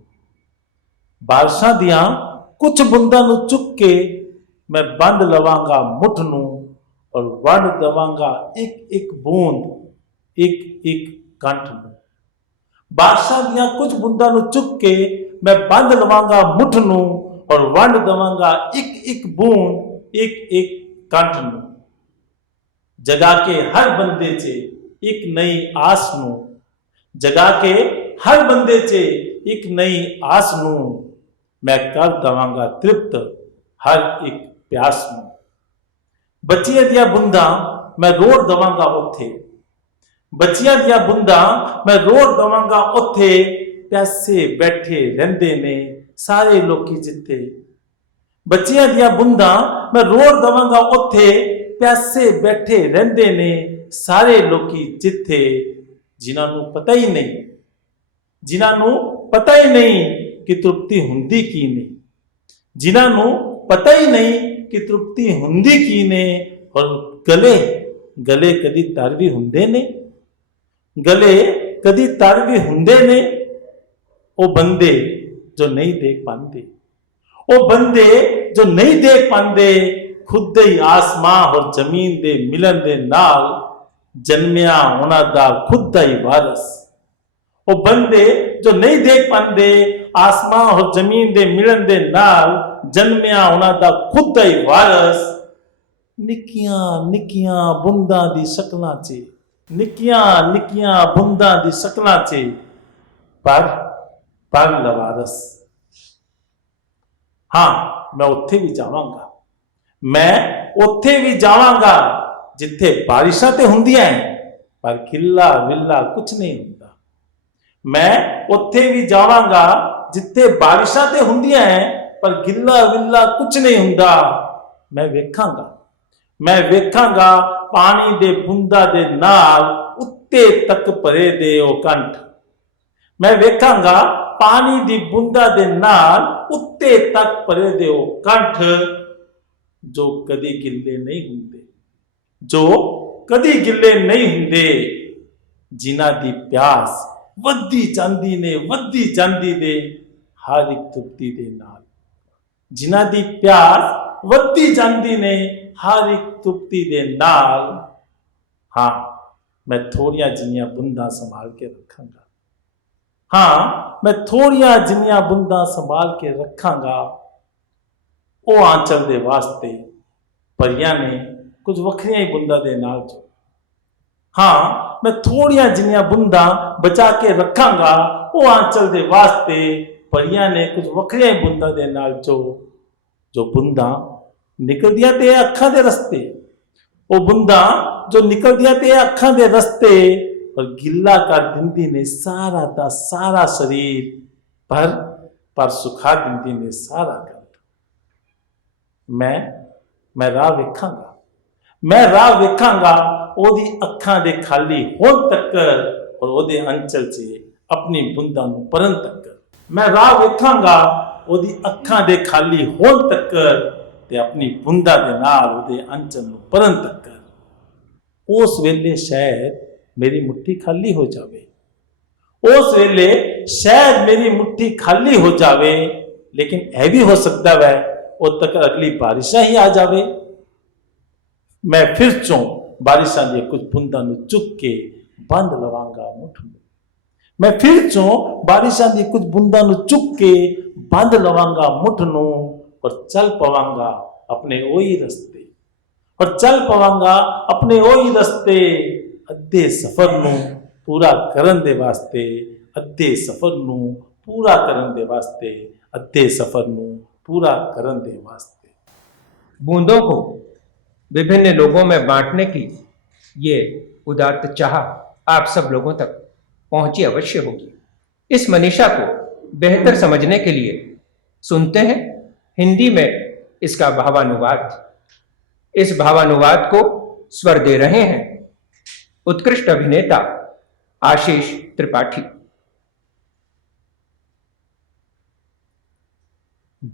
बारिशां दियां कुछ बूंदां नूं चुक के मैं बंद लवांगा मुठ नूं और वंड दवांगा एक एक बूंद एक एक कंठ नूं। बारिशां दियां कुछ बूंदां नूं चुक के मैं बंद लवांगा मुठ नूं और वंड दवांगा एक एक बूंद एक एक कंठ नूं। जगा के हर बंदे चे एक नई आस नूं, जगा के हर बंदे चे एक नई आस नूं मैं कर दवांगा तृप्त हर एक प्यास नूं। बच्चियां दियां बूंदां मैं रोड़ दवांगा उत्थे, बच्चियां दियां बूंदां मैं रोड़ दवांगा उत्थे प्यासे बैठे रहिंदे ने सारे लोकी जिथे। बच्चियां दियां बूंदां मैं रोड़ दवांगा उत्थे प्यासे बैठे रहिंदे ने सारे लोकी जिथे, जिन्हां नूं पता ही नहीं ਜਿਨ੍ਹਾਂ ਨੂੰ ਪਤਾ ਹੀ ਨਹੀਂ ਕਿ ਤ੍ਰਿਪਤੀ ਹੁੰਦੀ ਕੀ ਨੇ, ਜਿਨ੍ਹਾਂ ਨੂੰ ਪਤਾ ਹੀ ਨਹੀਂ ਕਿ ਤ੍ਰਿਪਤੀ ਹੁੰਦੀ ਕੀ ਨੇ। ਔਰ ਗਲੇ ਕਦੀ ਤਰ ਵੀ ਹੁੰਦੇ ਨੇ, ਗਲੇ ਕਦੀ ਤਰ ਵੀ ਹੁੰਦੇ ਨੇ। ਉਹ ਬੰਦੇ ਜੋ ਨਹੀਂ ਦੇਖ ਪਾਉਂਦੇ, ਉਹ ਬੰਦੇ ਜੋ ਨਹੀਂ ਦੇਖ ਪਾਉਂਦੇ, ਖੁਦ ਹੀ ਆਸਮਾਂ ਔਰ ਜ਼ਮੀਨ ਦੇ ਮਿਲਣ ਦੇ ਨਾਲ ਜਨਮਿਆ ਉਹਨਾਂ ਦਾ ਖੁਦ ਦਾ ਹੀ ਵਾਰਸ। ਉਹ ਬੰਦੇ ਜੋ ਨਹੀਂ ਦੇਖ ਪਾਉਂਦੇ, ਆਸਮਾਂ ਔਰ ਜ਼ਮੀਨ ਦੇ ਮਿਲਣ ਦੇ ਨਾਲ ਜਨਮਿਆ ਉਹਨਾਂ ਦਾ ਖੁਦ ਦਾ ਹੀ ਵਾਰਸ। ਨਿੱਕੀਆਂ ਨਿੱਕੀਆਂ ਬੂੰਦਾਂ ਦੀ ਸ਼ਕਲਾਂ 'ਚ, ਨਿੱਕੀਆਂ ਨਿੱਕੀਆਂ ਬੂੰਦਾਂ ਦੀ ਸ਼ਕਲਾਂ 'ਚ ਪਰ ਲਵਾਰਸ। ਹਾਂ, ਮੈਂ ਉੱਥੇ ਵੀ ਜਾਵਾਂਗਾ, ਮੈਂ ਉੱਥੇ ਵੀ ਜਾਵਾਂਗਾ ਜਿੱਥੇ ਬਾਰਿਸ਼ਾਂ ਤੇ ਹੁੰਦੀਆਂ ਪਰ ਗਿੱਲਾ ਵਿਲਾ ਕੁਝ ਨਹੀਂ ਹੁੰਦਾ। ਮੈਂ ਉੱਥੇ ਵੀ ਜਾਵਾਂਗਾ ਜਿੱਥੇ ਬਾਰਿਸ਼ਾਂ ਤੇ ਹੁੰਦੀਆਂ ਪਰ ਗਿੱਲਾ ਵਿਲਾ ਕੁਝ ਨਹੀਂ ਹੁੰਦਾ। ਮੈਂ ਵੇਖਾਂਗਾ ਪਾਣੀ ਦੇ ਬੂੰਦਾਂ ਦੇ ਨਾਲ ਉੱਤੇ ਤੱਕ ਭਰੇ ਦੇ ਉਹ ਕੰਠ। ਮੈਂ ਵੇਖਾਂਗਾ ਪਾਣੀ ਦੀ ਬੂੰਦਾਂ ਦੇ ਨਾਲ ਉੱਤੇ ਤੱਕ ਭਰੇ ਦੇ ਉਹ ਕੰਠ, ਜੋ ਕਦੀ ਗਿੱਲੇ ਨਹੀਂ ਹੁੰਦੇ, ਜੋ ਕਦੀ ਗਿੱਲੇ ਨਹੀਂ ਹੁੰਦੇ, ਜਿਨ੍ਹਾਂ ਦੀ ਪਿਆਸ ਵੱਧਦੀ ਜਾਂਦੀ ਨੇ ਹਰ ਇੱਕ ਤ੍ਰਿਪਤੀ ਦੇ ਨਾਲ, ਜਿਨ੍ਹਾਂ ਦੀ ਪਿਆਸ ਵੱਧਦੀ ਜਾਂਦੀ ਨੇ ਹਰ ਇੱਕ ਤ੍ਰਿਪਤੀ ਦੇ ਨਾਲ। ਹਾਂ, ਮੈਂ ਥੋੜੀਆਂ ਜਿਹੀਆਂ ਬੂੰਦਾਂ ਸੰਭਾਲ ਕੇ ਰੱਖਾਂਗਾ। ਹਾਂ, ਮੈਂ ਥੋੜੀਆਂ ਜਿਹੀਆਂ ਬੂੰਦਾਂ ਸੰਭਾਲ ਕੇ ਰੱਖਾਂਗਾ। ਉਹ ਆਂਚਲ ਦੇ ਵਾਸਤੇ ਪਰੀਆਂ ਨੇ ਕੁਝ ਵੱਖਰੀਆਂ ਹੀ ਬੂੰਦਾਂ ਦੇ ਨਾਲ ਜੋ। ਹਾਂ, ਮੈਂ ਥੋੜੀਆਂ ਜਿਹੀਆਂ ਬੂੰਦਾਂ ਬਚਾ ਕੇ ਰੱਖਾਂਗਾ। ਉਹ ਆਂਚਲ ਦੇ ਵਾਸਤੇ ਪਰੀਆਂ ਨੇ ਕੁਝ ਵੱਖਰੀਆਂ ਹੀ ਬੂੰਦਾਂ ਦੇ ਨਾਲ ਜੋ ਬੂੰਦਾਂ ਨਿਕਲਦੀਆਂ ਤੇ ਅੱਖਾਂ ਦੇ ਰਸਤੇ, ਉਹ ਬੂੰਦਾਂ ਜੋ ਨਿਕਲਦੀਆਂ ਤੇ ਅੱਖਾਂ ਦੇ ਰਸਤੇ और गिल्ला कर दिंदी ने सारा दा सारा शरीर पर सुखा दिंदी ने सारा कंठ। मैं राह वेखांगा ओदी अखां दे खाली होण तक और ओदे अंचल च अपनी बूंदां नूं भरन तक। मैं राह वेखांगा ओदी अखां दे खाली होण तक ते अपनी बूंदां दे नाल ओदे अंचल नूं भरन तक। उस वेले शायद मेरी मुट्ठी खाली हो जावे, उस वेले शायद मेरी मुट्ठी खाली हो जावे, लेकिन यह भी हो सकता है उस तक अगली बारिशां ही आ जावे। मैं फिर चों बारिशां दी कुछ बूंदां नूं चुक के बंद लवांगा मुठ नूं। मैं फिर चों बारिशां दी कुछ बूंदां नूं चुक के बंद लवांगा मुठ नूं और चल पवांगा अपने ओही रस्ते, और चल पवांगा अपने ओही रस्ते। अद्धे सफर नूं पूरा करन दे वास्ते, अद्धे सफर नूं पूरा करन दे वास्ते, अद्धे सफर नूं पूरा करन दे वास्ते। बूंदों को विभिन्न लोगों में बांटने की ये उदात्त चाह आप सब लोगों तक पहुंची अवश्य होगी। इस मनीषा को बेहतर समझने के लिए सुनते हैं हिंदी में इसका भावानुवाद। इस भावानुवाद को स्वर दे रहे हैं उत्कृष्ट अभिनेता आशीष त्रिपाठी।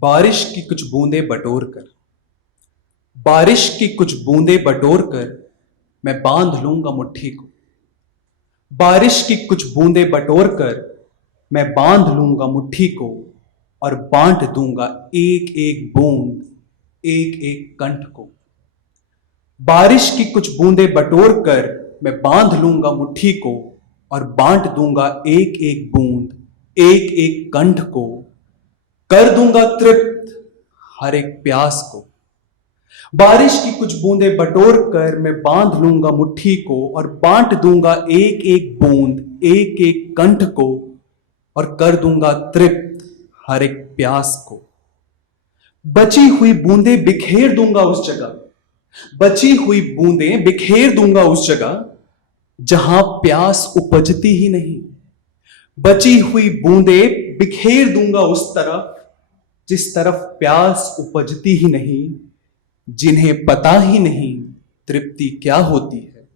बारिश की कुछ बूंदें बटोर कर, बारिश की कुछ बूंदें बटोर कर मैं बांध लूंगा मुट्ठी को। बारिश की कुछ बूंदें बटोर कर मैं बांध लूंगा मुट्ठी को और बांट दूंगा एक एक बूंद, एक एक कंठ को। बारिश की कुछ बूंदें बटोर कर मैं बांध लूंगा मुट्ठी को और बांट दूंगा एक एक बूंद, एक एक कंठ को। कर दूंगा तृप्त हर एक प्यास को। बारिश की कुछ बूंदें बटोर कर मैं बांध लूंगा मुट्ठी को और बांट दूंगा एक एक बूंद, एक एक कंठ को और कर दूंगा तृप्त हर एक प्यास को। बची हुई बूंदें बिखेर दूंगा उस जगह, बची हुई बूंदें बिखेर दूंगा उस जगह जहां प्यास उपजती ही नहीं। बची हुई बूंदें बिखेर दूंगा उस तरफ जिस तरफ प्यास उपजती ही नहीं, जिन्हें पता ही नहीं तृप्ति क्या होती है।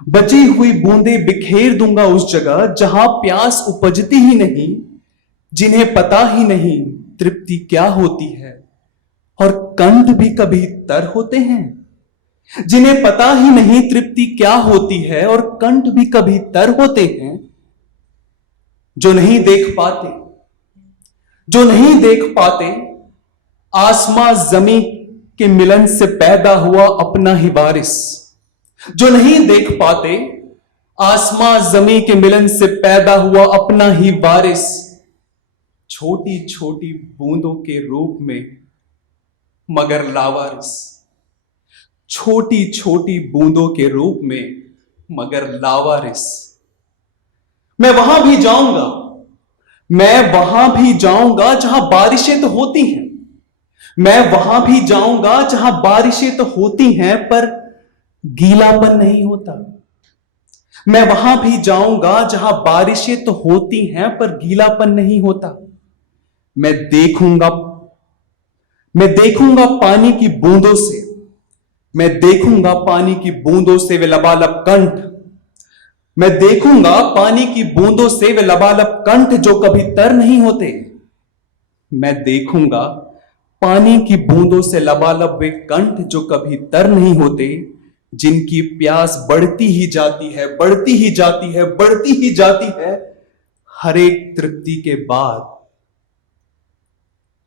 बची हुई बूंदें बिखेर दूंगा उस जगह जहां प्यास उपजती ही नहीं, जिन्हें पता ही नहीं तृप्ति क्या होती है, और कंठ भी कभी तर होते हैं, जिन्हें पता ही नहीं तृप्ति क्या होती है और कंठ भी कभी तर होते हैं, जो नहीं देख पाते, जो नहीं देख पाते आसमां जमीन के मिलन से पैदा हुआ अपना ही वारिस, जो नहीं देख पाते आसमां जमीन के मिलन से पैदा हुआ अपना ही वारिस, छोटी छोटी बूंदों के रूप में मगर लावारिस, छोटी छोटी बूंदों के रूप में मगर लावारिस। मैं वहां भी जाऊंगा, मैं वहां भी जाऊंगा जहां बारिशें तो होती हैं, मैं वहां भी जाऊंगा जहां बारिशें तो होती हैं पर गीलापन नहीं होता। मैं वहां भी जाऊंगा जहां बारिशें तो होती हैं पर गीलापन नहीं होता। मैं देखूंगा पानी की बूंदों से, मैं देखूंगा पानी की बूंदों से वे लबालब कंठ, मैं देखूंगा पानी की बूंदों से वे लबालब कंठ जो कभी तर नहीं होते। मैं देखूंगा पानी की बूंदों से लबालब वे कंठ जो कभी तर नहीं होते, जिनकी प्यास बढ़ती ही जाती है, बढ़ती ही जाती है, बढ़ती ही जाती है हर एक तृप्ति के बाद।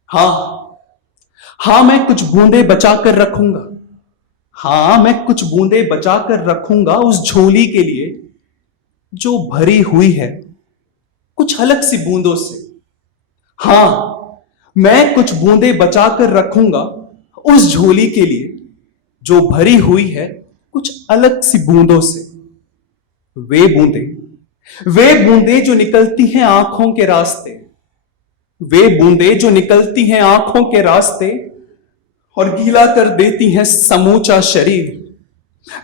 हां, मैं कुछ बूंदे बचाकर रखूंगा, हां, मैं कुछ बूंदे बचाकर रखूंगा उस झोली के लिए जो भरी हुई है कुछ अलग सी बूंदों से। हां, मैं कुछ बूंदे बचाकर रखूंगा उस झोली के लिए जो भरी हुई है कुछ अलग सी बूंदों से। वे बूंदे जो निकलती हैं आंखों के रास्ते, वे बूंदे जो निकलती हैं आंखों के रास्ते और गीला कर देती हैं समूचा शरीर।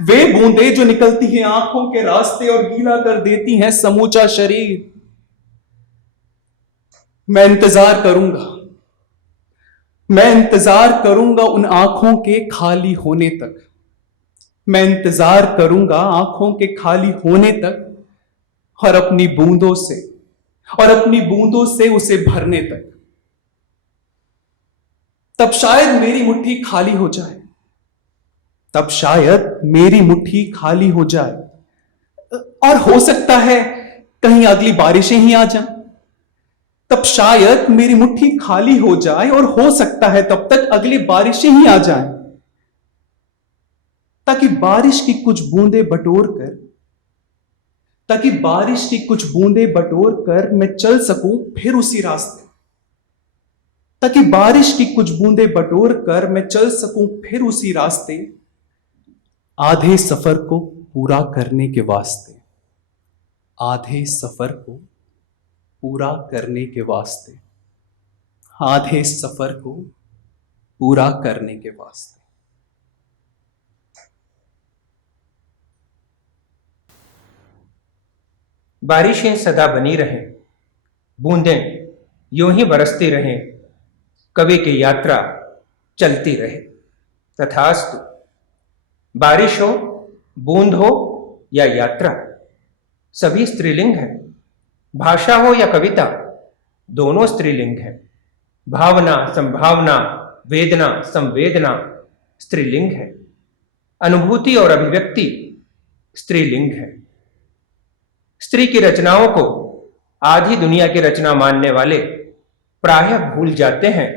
वे बूंदे जो निकलती हैं आंखों के रास्ते और गीला कर देती हैं समूचा शरीर। मैं इंतजार करूंगा उन आंखों के खाली होने तक, मैं इंतजार करूंगा आंखों के खाली होने तक और अपनी बूंदों से उसे भरने तक। तब शायद मेरी मुट्ठी खाली हो जाए, तब शायद मेरी मुट्ठी खाली हो जाए और हो सकता है कहीं अगली बारिशें ही आ जाएं। तब शायद मेरी मुट्ठी खाली हो जाए और हो सकता है तब तक अगली बारिशें ही आ जाएं, ताकि बारिश की कुछ बूंदें बटोर कर मैं चल सकूं फिर उसी रास्ते, ताकि बारिश की कुछ बूंदें बटोर कर मैं चल सकूं फिर उसी रास्ते, आधे सफर को पूरा करने के वास्ते, आधे सफर को पूरा करने के वास्ते, आधे सफर को पूरा करने के वास्ते। बारिशें सदा बनी रहें, बूंदें यूं ही बरसती रहें, कवि की यात्रा चलती रहे। तथास्तु। बारिश हो, बूंद हो या यात्रा, सभी स्त्रीलिंग हैं। भाषा हो या कविता, दोनों स्त्रीलिंग हैं। भावना, संभावना, वेदना, संवेदना स्त्रीलिंग है। अनुभूति और अभिव्यक्ति स्त्रीलिंग है। स्त्री की रचनाओं को आधी दुनिया की रचना मानने वाले प्रायः भूल जाते हैं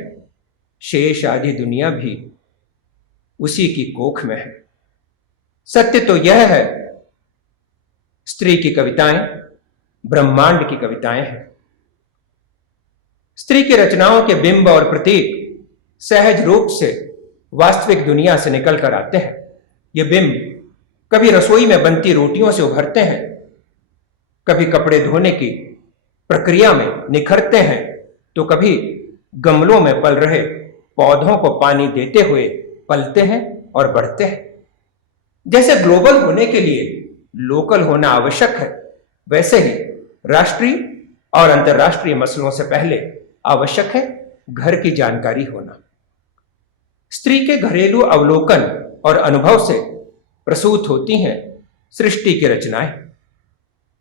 शेष आधी दुनिया भी उसी की कोख में है। सत्य तो यह है, स्त्री की कविताएं ब्रह्मांड की कविताएं हैं। स्त्री की रचनाओं के बिंब और प्रतीक सहज रूप से वास्तविक दुनिया से निकल कर आते हैं। ये बिंब कभी रसोई में बनती रोटियों से उभरते हैं, कभी कपड़े धोने की प्रक्रिया में निखरते हैं, तो कभी गमलों में पल रहे पौधों को पानी देते हुए पलते हैं और बढ़ते हैं। जैसे ग्लोबल होने के लिए लोकल होना आवश्यक है, वैसे ही राष्ट्रीय और अंतर्राष्ट्रीय मसलों से पहले आवश्यक है घर की जानकारी होना। स्त्री के घरेलू अवलोकन और अनुभव से प्रसूत होती हैं सृष्टि की रचनाएं।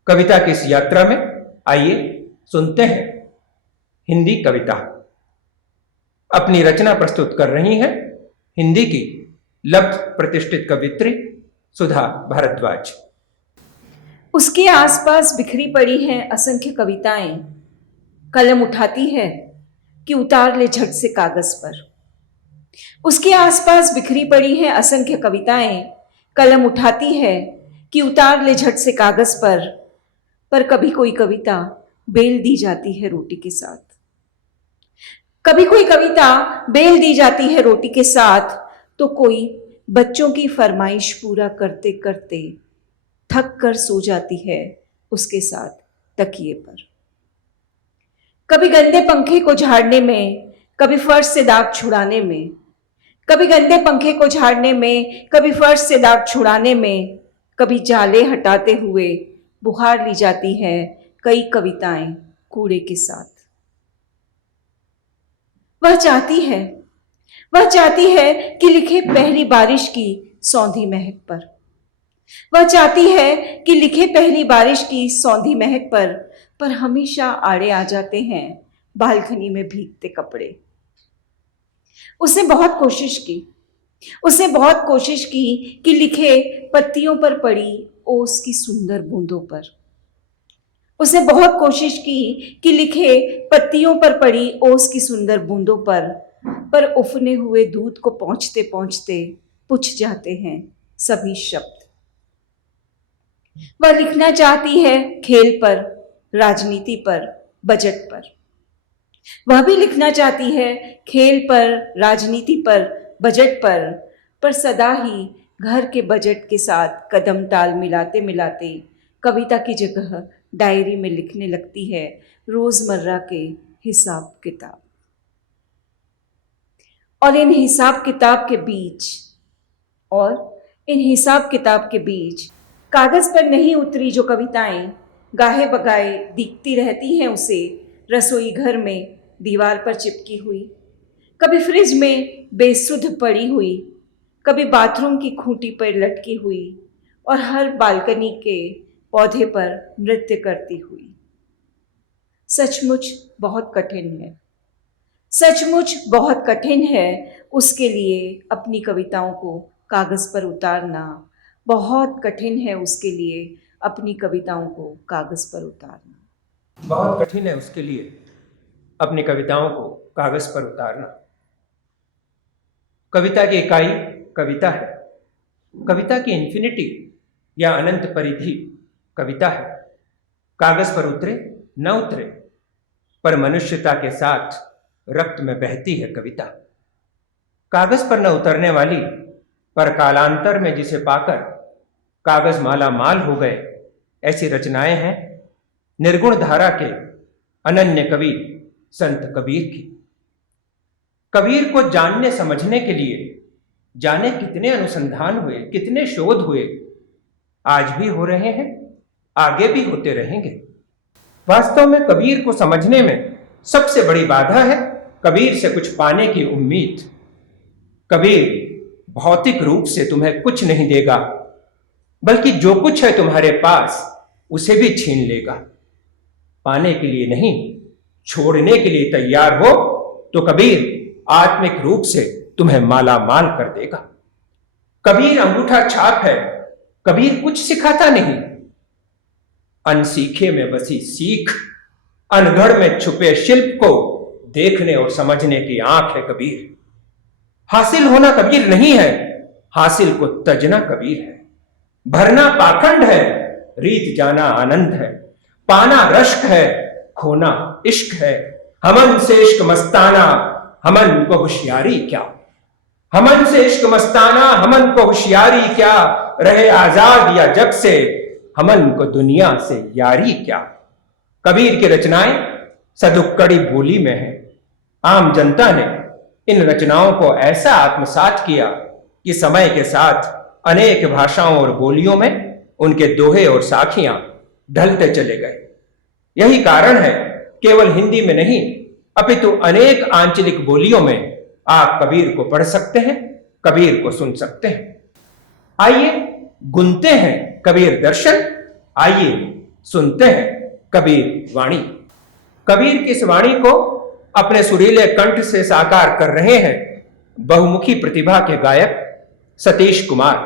कविता की इस यात्रा में आइए सुनते हैं हिंदी कविता। अपनी रचना प्रस्तुत कर रही हैं हिंदी की लब्ध प्रतिष्ठित कवित्री सुधा भारद्वाज। उसके आसपास बिखरी पड़ी हैं असंख्य कविताएं, कलम उठाती है कि उतार ले झट से कागज पर। उसके आसपास बिखरी पड़ी हैं असंख्य कविताएं, कलम उठाती है कि उतार ले झट से कागज पर कभी कोई कविता बेल दी जाती है रोटी के साथ। कभी कोई कविता बेल दी जाती है रोटी के साथ, तो कोई बच्चों की फरमाइश पूरा करते करते थक कर सो जाती है उसके साथ तकिए पर। कभी गंदे पंखे को झाड़ने में, कभी फर्श से दाग छुड़ाने में, कभी गंदे पंखे को झाड़ने में, कभी फर्श से दाग छुड़ाने में, कभी जाले हटाते हुए बुहार ली जाती है कई कविताएं कूड़े के साथ। वह चाहती है कि लिखे पहली बारिश की सौंधी महक पर। वह चाहती है कि लिखे पहली बारिश की सौंधी महक पर हमेशा आड़े आ जाते हैं बालकनी में भीगते कपड़े। उसने बहुत कोशिश की कि लिखे पत्तियों पर पड़ी ओस की सुंदर बूंदों पर। उसने बहुत कोशिश की कि लिखे पत्तियों पर पड़ी ओस की सुंदर बूंदों पर उफने हुए दूध को पहुंचते पहुंचते पुछ जाते हैं सभी शब्द। वह लिखना चाहती है खेल पर, राजनीति पर, बजट पर। वह भी लिखना चाहती है खेल पर, राजनीति पर, बजट पर सदा ही घर के बजट के साथ कदम ताल मिलाते मिलाते कविता की जगह डायरी में लिखने लगती है रोजमर्रा के हिसाब किताब। और इन हिसाब किताब के बीच कागज पर नहीं उतरी जो कविताएं गाहे बगाए दिखती रहती हैं उसे रसोई घर में दीवार पर चिपकी हुई, कभी फ्रिज में बेसुध पड़ी हुई, कभी बाथरूम की खूंटी पर लटकी हुई और हर बालकनी के पौधे पर नृत्य करती हुई। सचमुच बहुत कठिन है उसके लिए अपनी कविताओं को कागज पर उतारना। बहुत कठिन है उसके लिए अपनी कविताओं को कागज पर उतारना। बहुत कठिन है उसके लिए अपनी कविताओं को कागज पर उतारना। कविता की इकाई कविता है। कविता की इन्फिनिटी या अनंत परिधि कविता है। कागज पर उतरे न उतरे पर मनुष्यता के साथ रक्त में बहती है कविता। कागज पर न उतरने वाली पर कालांतर में जिसे पाकर कागज माला माल हो गए, ऐसी रचनाएं हैं निर्गुण धारा के अनन्य कवि संत कबीर की। कबीर को जानने समझने के लिए जाने कितने अनुसंधान हुए, कितने शोध हुए, आज भी हो रहे हैं, आगे भी होते रहेंगे। वास्तव में कबीर को समझने में सबसे बड़ी बाधा है कबीर से कुछ पाने की उम्मीद। कबीर भौतिक रूप से तुम्हें कुछ नहीं देगा, बल्कि जो कुछ है तुम्हारे पास उसे भी छीन लेगा। पाने के लिए नहीं, छोड़ने के लिए तैयार हो तो कबीर आत्मिक रूप से तुम्हें माला माल कर देगा। कबीर अंगूठा छाप है, कबीर कुछ सिखाता नहीं। अनसीखे में बसी सीख, अनगढ़ में छुपे शिल्प को देखने और समझने की आंख है कबीर। हासिल होना कबीर नहीं है, हासिल को तजना कबीर है। भरना पाखंड है, रीत जाना आनंद है। पाना रश्क है, खोना इश्क है। हमन से इश्क मस्ताना, हमन को होशियारी क्या। हमन से इश्क मस्ताना, हमन को होशियारी क्या। रहे आजाद या जग से, हमन को दुनिया से यारी क्या। कबीर की रचनाएं सदुक्कड़ी बोली में है। आम जनता ने इन रचनाओं को ऐसा आत्मसात किया कि समय के साथ अनेक भाषाओं और बोलियों में उनके दोहे और साखियां ढलते चले गए। यही कारण है केवल हिंदी में नहीं अपितु अनेक आंचलिक बोलियों में आप कबीर को पढ़ सकते हैं, कबीर को सुन सकते हैं। आइए गुनते हैं कबीर दर्शन, आइए सुनते हैं कबीर वाणी। कबीर की इस वाणी को अपने सुरीले कंठ से साकार कर रहे हैं बहुमुखी प्रतिभा के गायक सतीश कुमार।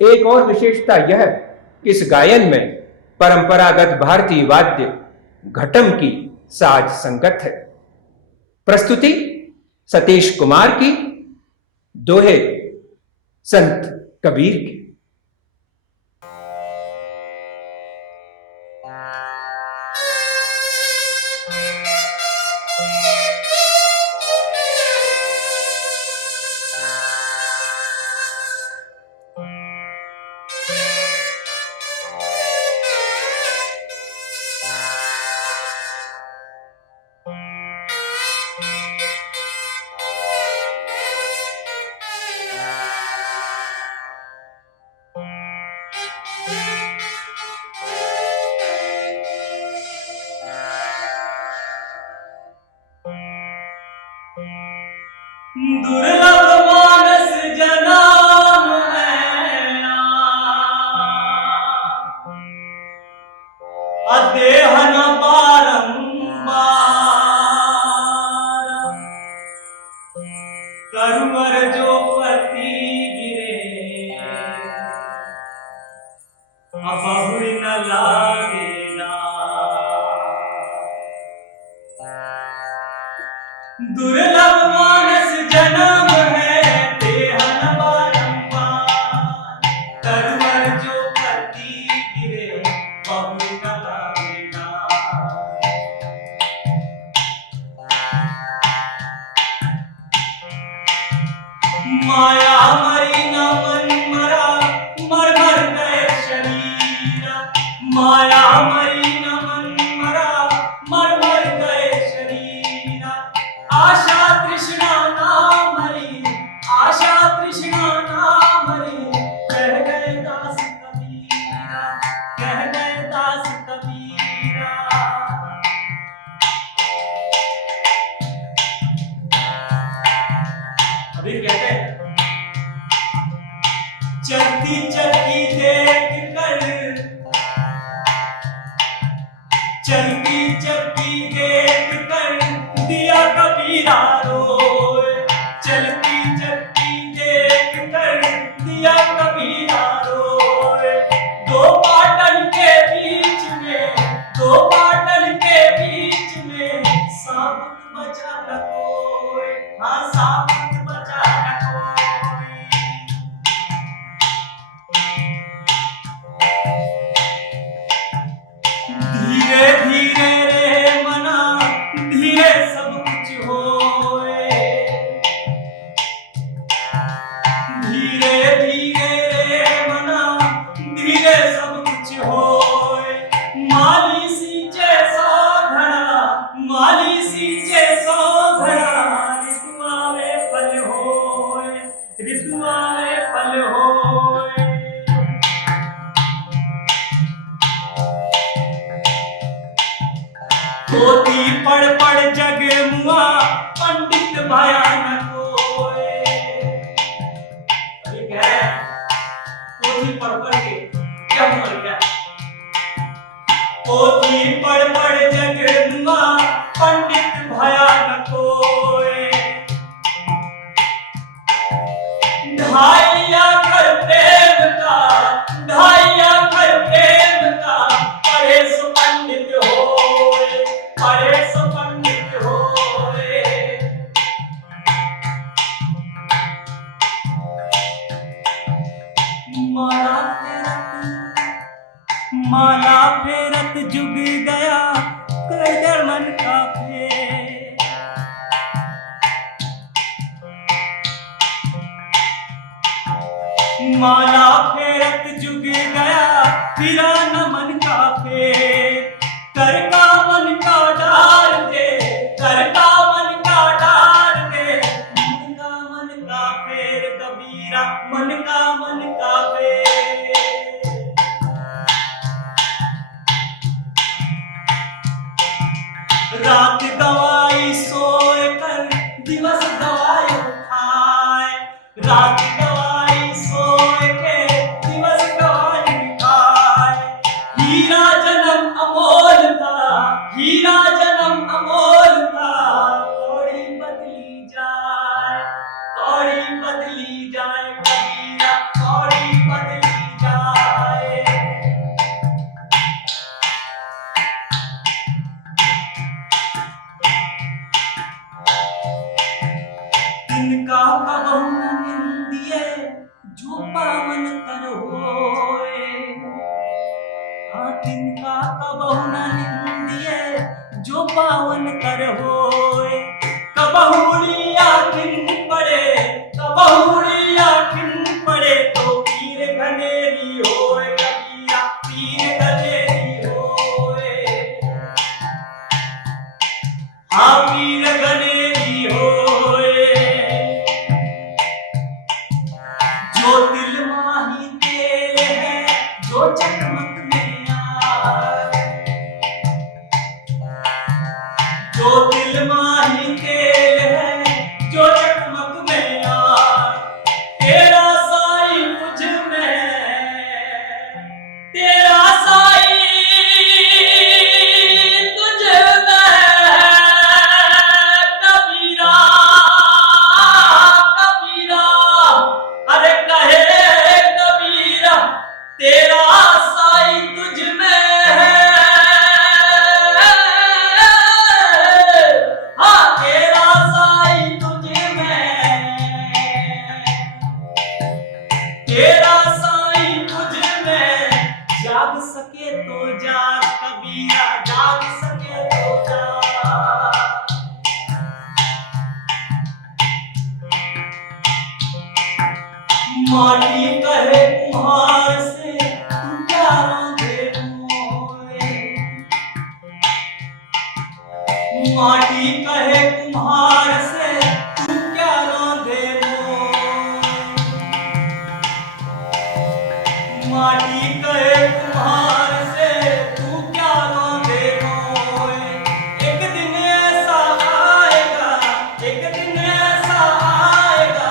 एक और विशेषता यह कि इस गायन में परंपरागत भारतीय वाद्य घटम की साज संगत है। प्रस्तुति सतीश कुमार की, दोहे संत कबीर की। दुर्लभ मानस जनाम है अदेह न बारंबार करुवर जो पति गिरे अब बहुरी न लागे ना। दुर्लभ मानस जन्म है देह न बारंबार करुवर जो पति गिरे बहुरी न लागे ना। माया मरी न मन मरा मर मर गए शरीरा। माया मरी न मन मरा मर मर गए शरीरा। आशा तृष्णा ना मरी आशा तृष्णा ना मरी कह गए दास कबीरा कह गए दास कबीरा। कबीर कहते हैं चलती चलती देख कर चलती चलती देख कर दिया कबीरा रोए। चलती चलती देख कर दिया कबीरा रोए। दो पाटन के बीच में दो पाटन के बीच में साबुत बचा न कोई। हाँ साबुत बचा न कोई। धीरे धीरे रे मना धीरे सब कुछ होए। धीरे धीरे रे मना धीरे सब कुछ होए। माली सींचे सो घड़ा माली सींचे सो घड़ा ऋतुआ में फल होए ऋतुआ में फल होए। पोथी पढ़ पढ़ जग मुआ पंडित भया न कोय। अरे क्या है पोथी पढ़ पढ़ के क्या मर गया। पोथी पढ़ पढ़ जग मुआ पंडित भया न कोय। ढाइया कर प्रेम का ढाइया कर प्रेम का पढ़े सो पंडित होए पढ़े सो पंडित होए। माला फेरत जुग गया कर मन का फेर। माला फेरत जुग गया फिरा न मन का फेर। कर का मन का डाल दे कर का मन का डाल दे मन का फेर कबीरा मन का फेर। रात गवाई सोए कर दिवस गवाई खाए। रात गवाई सोए के दिवस गवाई हीरा जन्म अमोल था, हीरा जन्म अमोल था। कौड़ी बदली जाए, कौड़ी बदली जाए कबीरा, कौड़ी बदली जाए। तिनका कबहु न निंदिए जो पावन कर होए। हाँ, तिनका कबहु न निंदिए जो पावन कर होए। कबहुड़िया खिन पड़े, कबहुड़िया खिन पड़े तो पीर घनेरी होए कबीरा, पीर घनेरी होए। हाँ, पीर घनेरी होए। जो दिल माही तेल है, जो चकमक में आए। जो दिल माही तेल है, जो चकमक में आए। तेरा साई मुझ में, तेरा साई तुझ में कबीरा, कबीरा। अरे कहे कबीरा तेरा साई तुझ में है। हाँ, तेरा साई तुझ में, तेरा साई तुझ में। जाग सके तो जाग कबीरा, जाग सके तो जाग। माटी कहे कुम्हार से तू क्या रांधे मोए। माटी कहे कुम्हार से तू क्या रांधे मोए। माटी कहे कुम्हार से तू क्या रांधे मोए। एक दिन ऐसा आएगा, एक दिन ऐसा आएगा,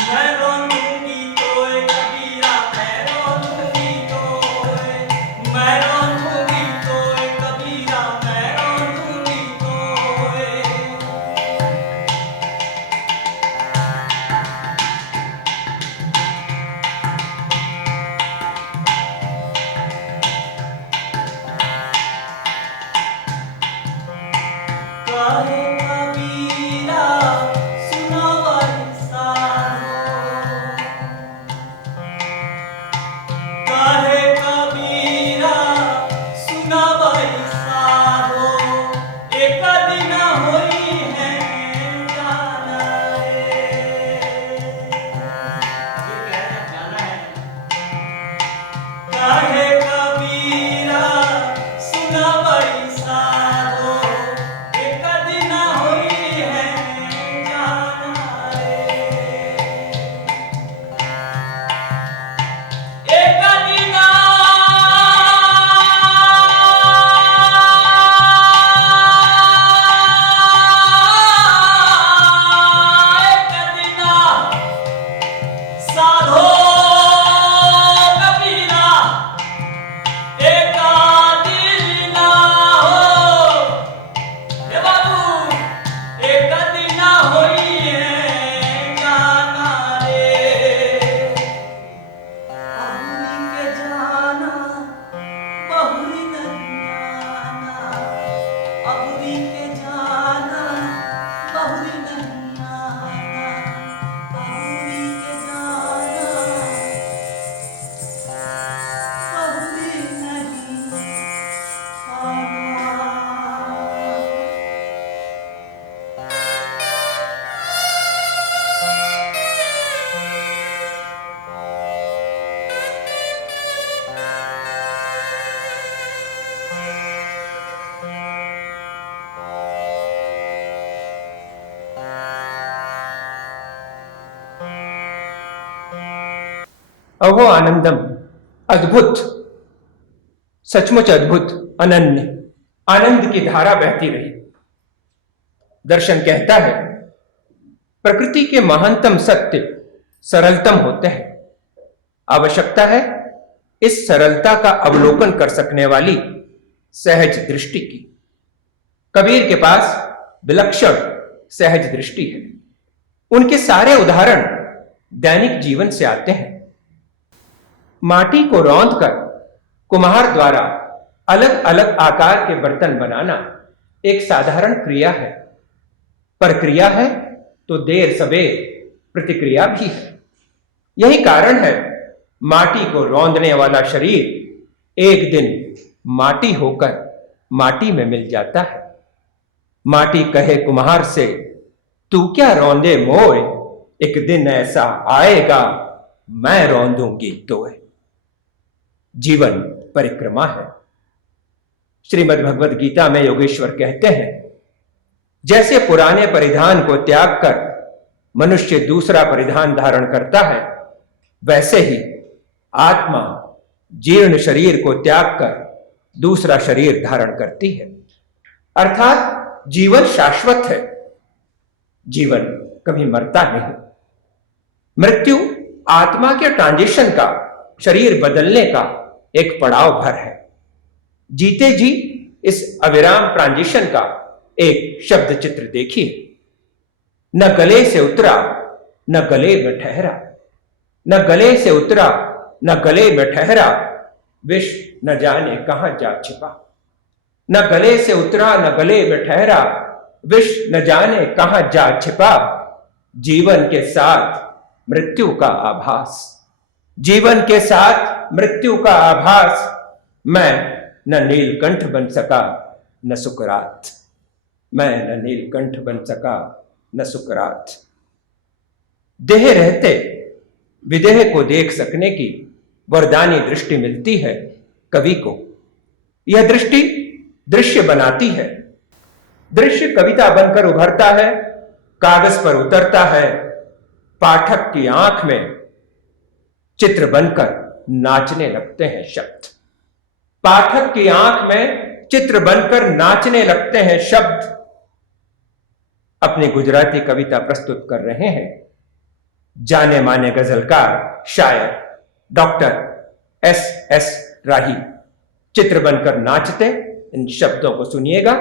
मैं रोऊंगी तोए कबीरा, मैं रोऊंगी तोए। मैं रोऊंगी तोए कबीरा, मैं रोऊंगी तोए। काहे कबीरा सुनावै सारो। काहे कबीरा सुनावै सारो। एक दिन होई है जाना रे। ये कह रहा जाना है। काहे कबीरा सुनावै सारो। एक दिन होई है जाना रे। एक दिन, एक दिन साधो कबीरा, एक दिन हो। हे बाबू, एक दिन होई है जाना रे। बहुरी के जाना, बहुरी नहीं आना। बहुरी के जाना, बहुरी नहीं आना। बहुरी के जाना, बहुरी नहीं आना। अहो आनंदम, अद्भुत, सचमुच अद्भुत, अनन्य आनंद की धारा बहती रही। दर्शन कहता है प्रकृति के महानतम सत्य सरलतम होते हैं। आवश्यकता है इस सरलता का अवलोकन कर सकने वाली सहज दृष्टि की। कबीर के पास विलक्षण सहज दृष्टि है। उनके सारे उदाहरण दैनिक जीवन से आते हैं। माटी को रौंदकर कुम्हार द्वारा अलग अलग आकार के बर्तन बनाना एक साधारण क्रिया है, पर क्रिया है तो देर सवेर प्रतिक्रिया भी है। यही कारण है माटी को रौंदने वाला शरीर एक दिन माटी होकर माटी में मिल जाता है। माटी कहे कुम्हार से, तू क्या रौंदे मोए, एक दिन ऐसा आएगा मैं रौंदूंगी तोए। जीवन परिक्रमा है। श्रीमद् भगवद गीता में योगेश्वर कहते हैं, जैसे पुराने परिधान को त्याग कर मनुष्य दूसरा परिधान धारण करता है, वैसे ही आत्मा जीर्ण शरीर को त्याग कर दूसरा शरीर धारण करती है। अर्थात जीवन शाश्वत है। जीवन कभी मरता नहीं। मृत्यु आत्मा के ट्रांजिशन का, शरीर बदलने का एक पड़ाव भर है। जीते जी इस अविराम ट्रांजिशन का एक शब्द चित्र देखिए। न गले से उतरा न गले में ठहरा, न गले से उतरा न गले में ठहरा, विष न जाने कहां जा छिपा। न गले से उतरा न गले में ठहरा, विष न जाने कहां जा छिपा। जीवन के साथ मृत्यु का आभास, जीवन के साथ मृत्यु का आभास। मैं न नीलकंठ बन सका न सुकरात, मैं न नीलकंठ बन सका न सुकरात। देह रहते विदेह को देख सकने की वरदानी दृष्टि मिलती है कवि को। यह दृष्टि दृश्य बनाती है। दृश्य कविता बनकर उभरता है, कागज पर उतरता है, पाठक की आंख में चित्र बनकर नाचने लगते हैं शब्द। पाठक की आंख में चित्र बनकर नाचने लगते हैं शब्द। अपनी गुजराती कविता प्रस्तुत कर रहे हैं जाने माने गजलकार शायर डॉक्टर एस राही। चित्र बनकर नाचते इन शब्दों को सुनिएगा।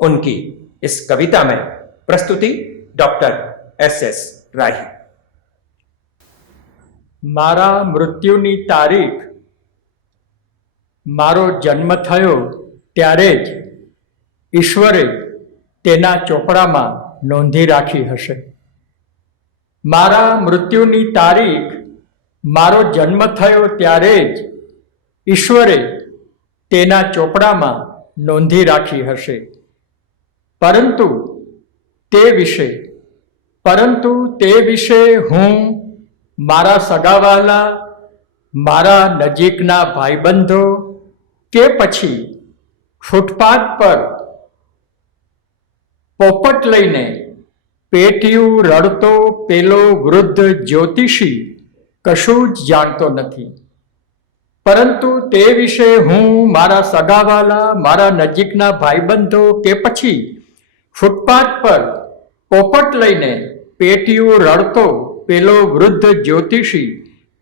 उनकी इस कविता में प्रस्तुति डॉक्टर एस राही। मारा मृत्युनी तारीख, मारो जन्म थयो त्यारे ज ईश्वरे तेना ચોપડામાં નોંધી રાખી હશે। મારા મૃત્યુની તારીખ, મારો જન્મ થયો ત્યારે જ ઈશ્વરે તેના ચોપડામાં નોંધી રાખી હશે। પરંતુ તે વિશે હું મારા સગાવાલા, મારા નજીકના ભાઈબંધો કે પછી ફૂટપાથ પર પોપટ લઈને પેટીયું રડતો પેલો વૃદ્ધ જ્યોતિષી કશું જ જાણતો નથી। પરંતુ તે વિશે હું મારા સગાવાલા, મારા નજીકના ભાઈબંધો કે પછી ફૂટપાથ પર પોપટ લઈને પેટીયું રડતો પેલો વૃદ્ધ જ્યોતિષી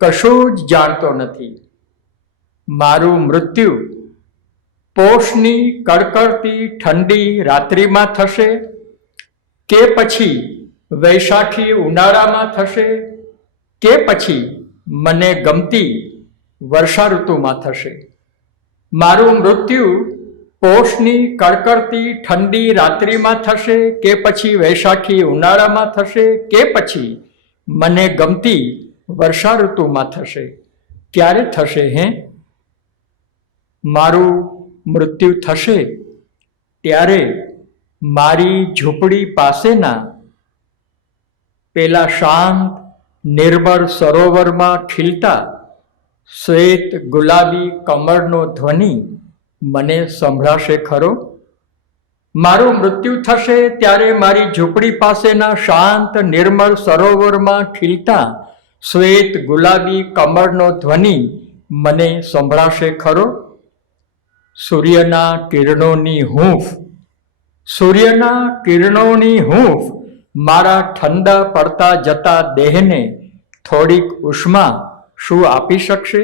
કશું જ જાણતો નથી। મારું મૃત્યુ પોષની કડકડતી ઠંડી રાત્રિમાં થશે કે પછી વૈશાખી ઉનાળામાં થશે કે પછી મને ગમતી વર્ષા ઋતુમાં થશે। મારું મૃત્યુ પોષની કડકડતી ઠંડી રાત્રિમાં થશે કે પછી વૈશાખી ઉનાળામાં થશે કે પછી મને ગમતી વર્ષા ઋતુમાં થશે। ક્યારે થશે હે? મારું મૃત્યુ થશે ત્યારે મારી ઝૂંપડી પાસેના પેલા શાંત નિર્મળ સરોવરમાં ખીલતા શ્વેત ગુલાબી કમળનો ધ્વનિ મને સંભળાશે ખરો? મારું મૃત્યુ થશે ત્યારે મારી ઝૂંપડી પાસેના શાંત નિર્મળ સરોવરમાં ખીલતા શ્વેત ગુલાબી કમળનો ધ્વનિ મને સંભળાશે ખરો? સૂર્યના કિરણોની હૂંફ મારા ઠંડા પડતા જતા દેહને થોડીક ઉષ્મા શું આપી શકશે?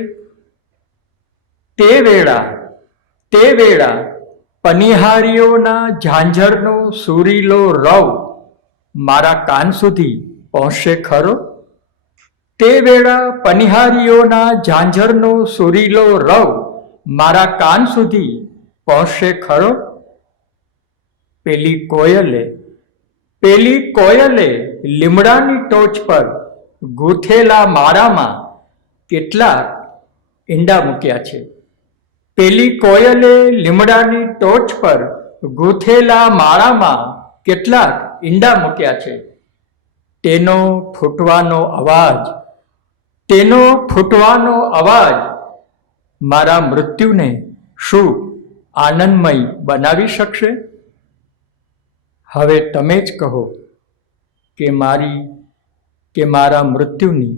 તે વેળા પનિહારીઓના ઝાંઝરનો સુરીલો રવ મારા કાન સુધી પહોંચશે ખરો? તે વેળા પનિહારીઓના ઝાંઝરનો સુરીલો રવ મારા કાન સુધી પહોંચશે ખરો? પેલી કોયલે લીમડાની ટોચ પર ગૂંથેલા માળામાં કેટલાક ઈંડા મૂક્યા છે. પેલી કોયલે લીમડાની ટોચ પર ગૂંથેલા માળામાં કેટલાક ઈંડા મૂક્યા છે. તેનો ફૂટવાનો અવાજ મારા મૃત્યુને શું આનંદમય બનાવી શકશે? હવે તમે જ કહો કે મારા મૃત્યુની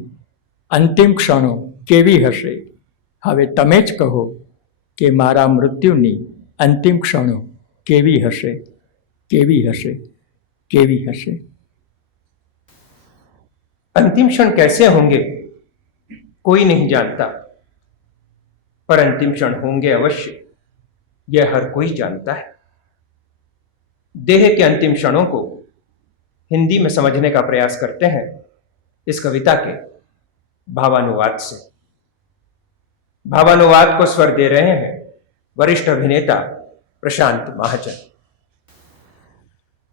અંતિમ ક્ષણો કેવી હશે? હવે તમે જ કહો કે મારા મૃત્યુની અંતિમ ક્ષણો કેવી હશે? अंतिम क्षण कैसे होंगे कोई नहीं जानता, पर अंतिम क्षण होंगे अवश्य, यह हर कोई जानता है। देह के अंतिम क्षणों को हिंदी में समझने का प्रयास करते हैं इस कविता के भावानुवाद से। भावानुवाद को स्वर दे रहे हैं वरिष्ठ अभिनेता प्रशांत महाजन।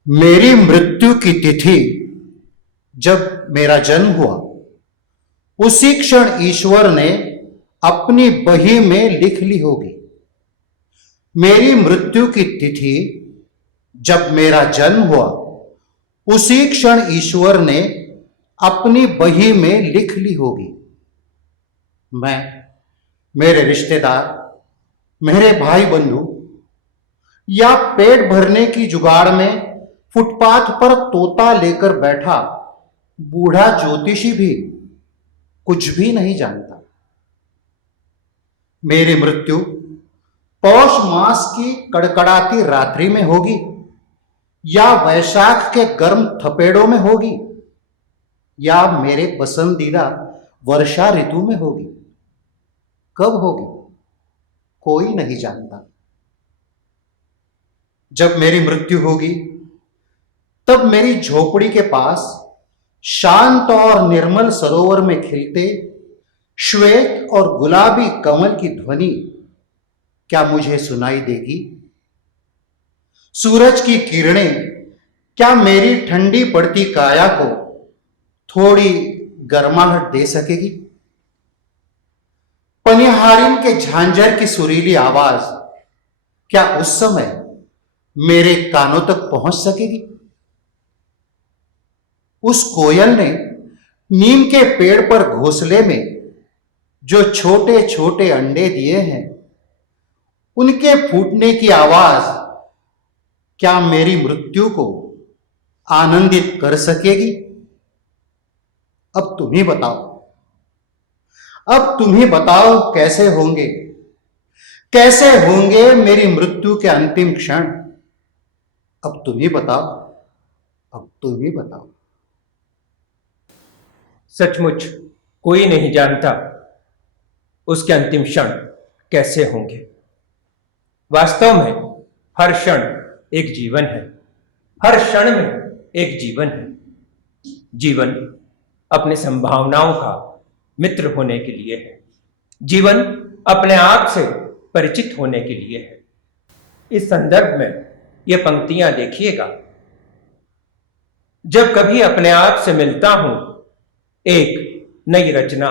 मेरी मृत्यु की तिथि जब मेरा जन्म हुआ, उसी क्षण ईश्वर ने अपनी बही में लिख ली होगी। मेरी मृत्यु की तिथि जब मेरा जन्म हुआ, उसी क्षण ईश्वर ने अपनी बही में लिख ली होगी। मैं, मेरे रिश्तेदार, मेरे भाई बंधु या पेट भरने की जुगाड़ में फुटपाथ पर तोता लेकर बैठा बूढ़ा ज्योतिषी भी कुछ भी नहीं जानता। मेरी मृत्यु पौष मास की कड़कड़ाती रात्रि में होगी या वैशाख के गर्म थपेड़ों में होगी या मेरे पसंदीदा वर्षा ऋतु में होगी। कब होगी कोई नहीं जानता। जब मेरी मृत्यु होगी तब मेरी झोपड़ी के पास शांत और निर्मल सरोवर में खिलते श्वेत और गुलाबी कमल की ध्वनि क्या मुझे सुनाई देगी? सूरज की किरणें क्या मेरी ठंडी पड़ती काया को थोड़ी गर्माहट दे सकेगी? पनिहारिन के झांझर की सुरीली आवाज क्या उस समय मेरे कानों तक पहुंच सकेगी? उस कोयल ने नीम के पेड़ पर घोंसले में जो छोटे छोटे अंडे दिए हैं, उनके फूटने की आवाज क्या मेरी मृत्यु को आनंदित कर सकेगी? अब तुम ही बताओ कैसे होंगे मेरी मृत्यु के अंतिम क्षण? अब तुम ही बताओ। सचमुच कोई नहीं जानता उसके अंतिम क्षण कैसे होंगे। वास्तव में हर क्षण एक जीवन है, हर क्षण में एक जीवन है। जीवन अपने संभावनाओं का मित्र होने के लिए है, जीवन अपने आप से परिचित होने के लिए है। इस संदर्भ में ये पंक्तियां देखिएगा। जब कभी अपने आप से मिलता हूं, एक नई रचना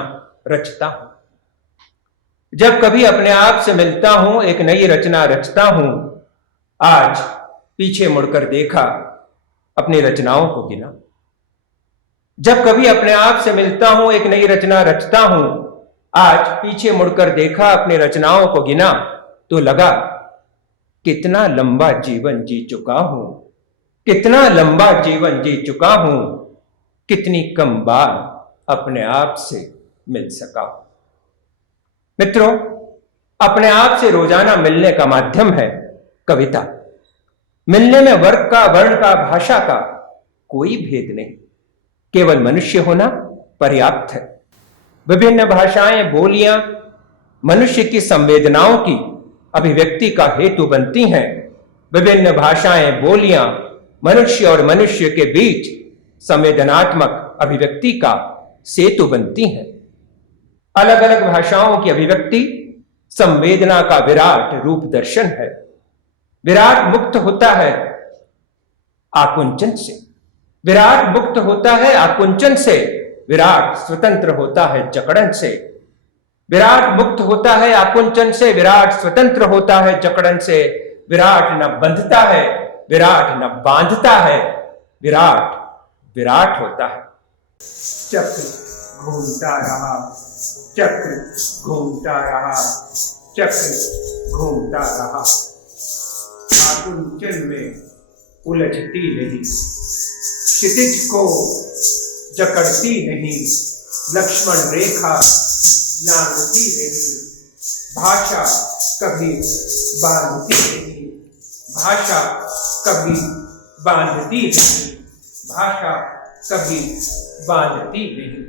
रचता हूं। जब कभी अपने आप से मिलता हूं, एक नई रचना रचता हूं। आज पीछे मुड़कर देखा, अपनी रचनाओं को गिना। जब कभी अपने आप से मिलता हूं, एक नई रचना रचता हूं। आज पीछे मुड़कर देखा, अपनी रचनाओं को गिना, तो लगा कितना लंबा जीवन जी चुका हूं, कितना लंबा जीवन जी चुका हूं, कितनी कम बार अपने आप से मिल सका। मित्रों, अपने आप से रोजाना मिलने का माध्यम है कविता। मिलने में वर्ग का, वर्ण का, भाषा का कोई भेद नहीं, केवल मनुष्य होना पर्याप्त है। विभिन्न भाषाएं, बोलियां मनुष्य की संवेदनाओं की अभिव्यक्ति का हेतु बनती हैं। विभिन्न भाषाएं, बोलियां मनुष्य और मनुष्य के बीच संवेदनात्मक अभिव्यक्ति का सेतु बनती हैं। अलग अलग भाषाओं की अभिव्यक्ति संवेदना का विराट रूप दर्शन है। विराट मुक्त होता है आकुंचन से, विराट मुक्त होता है आकुंचन से, विराट स्वतंत्र होता है जकड़न से। विराट मुक्त होता है आकुंचन से, विराट स्वतंत्र होता है जकड़न से। विराट न बंधता है, विराट न बांधता है, विराट विराट होता है। चक्र घूमता रहा, चक्र घूमता रहा, चक्र घूमता रहा। आकुंचन में उलझती नहीं, क्षितिज को जकड़ती नहीं, लक्ष्मण रेखा लांघती नहीं। भाषा कभी बांधती नहीं, भाषा कभी बांधती नहीं, भाषा कभी बांधती नहीं।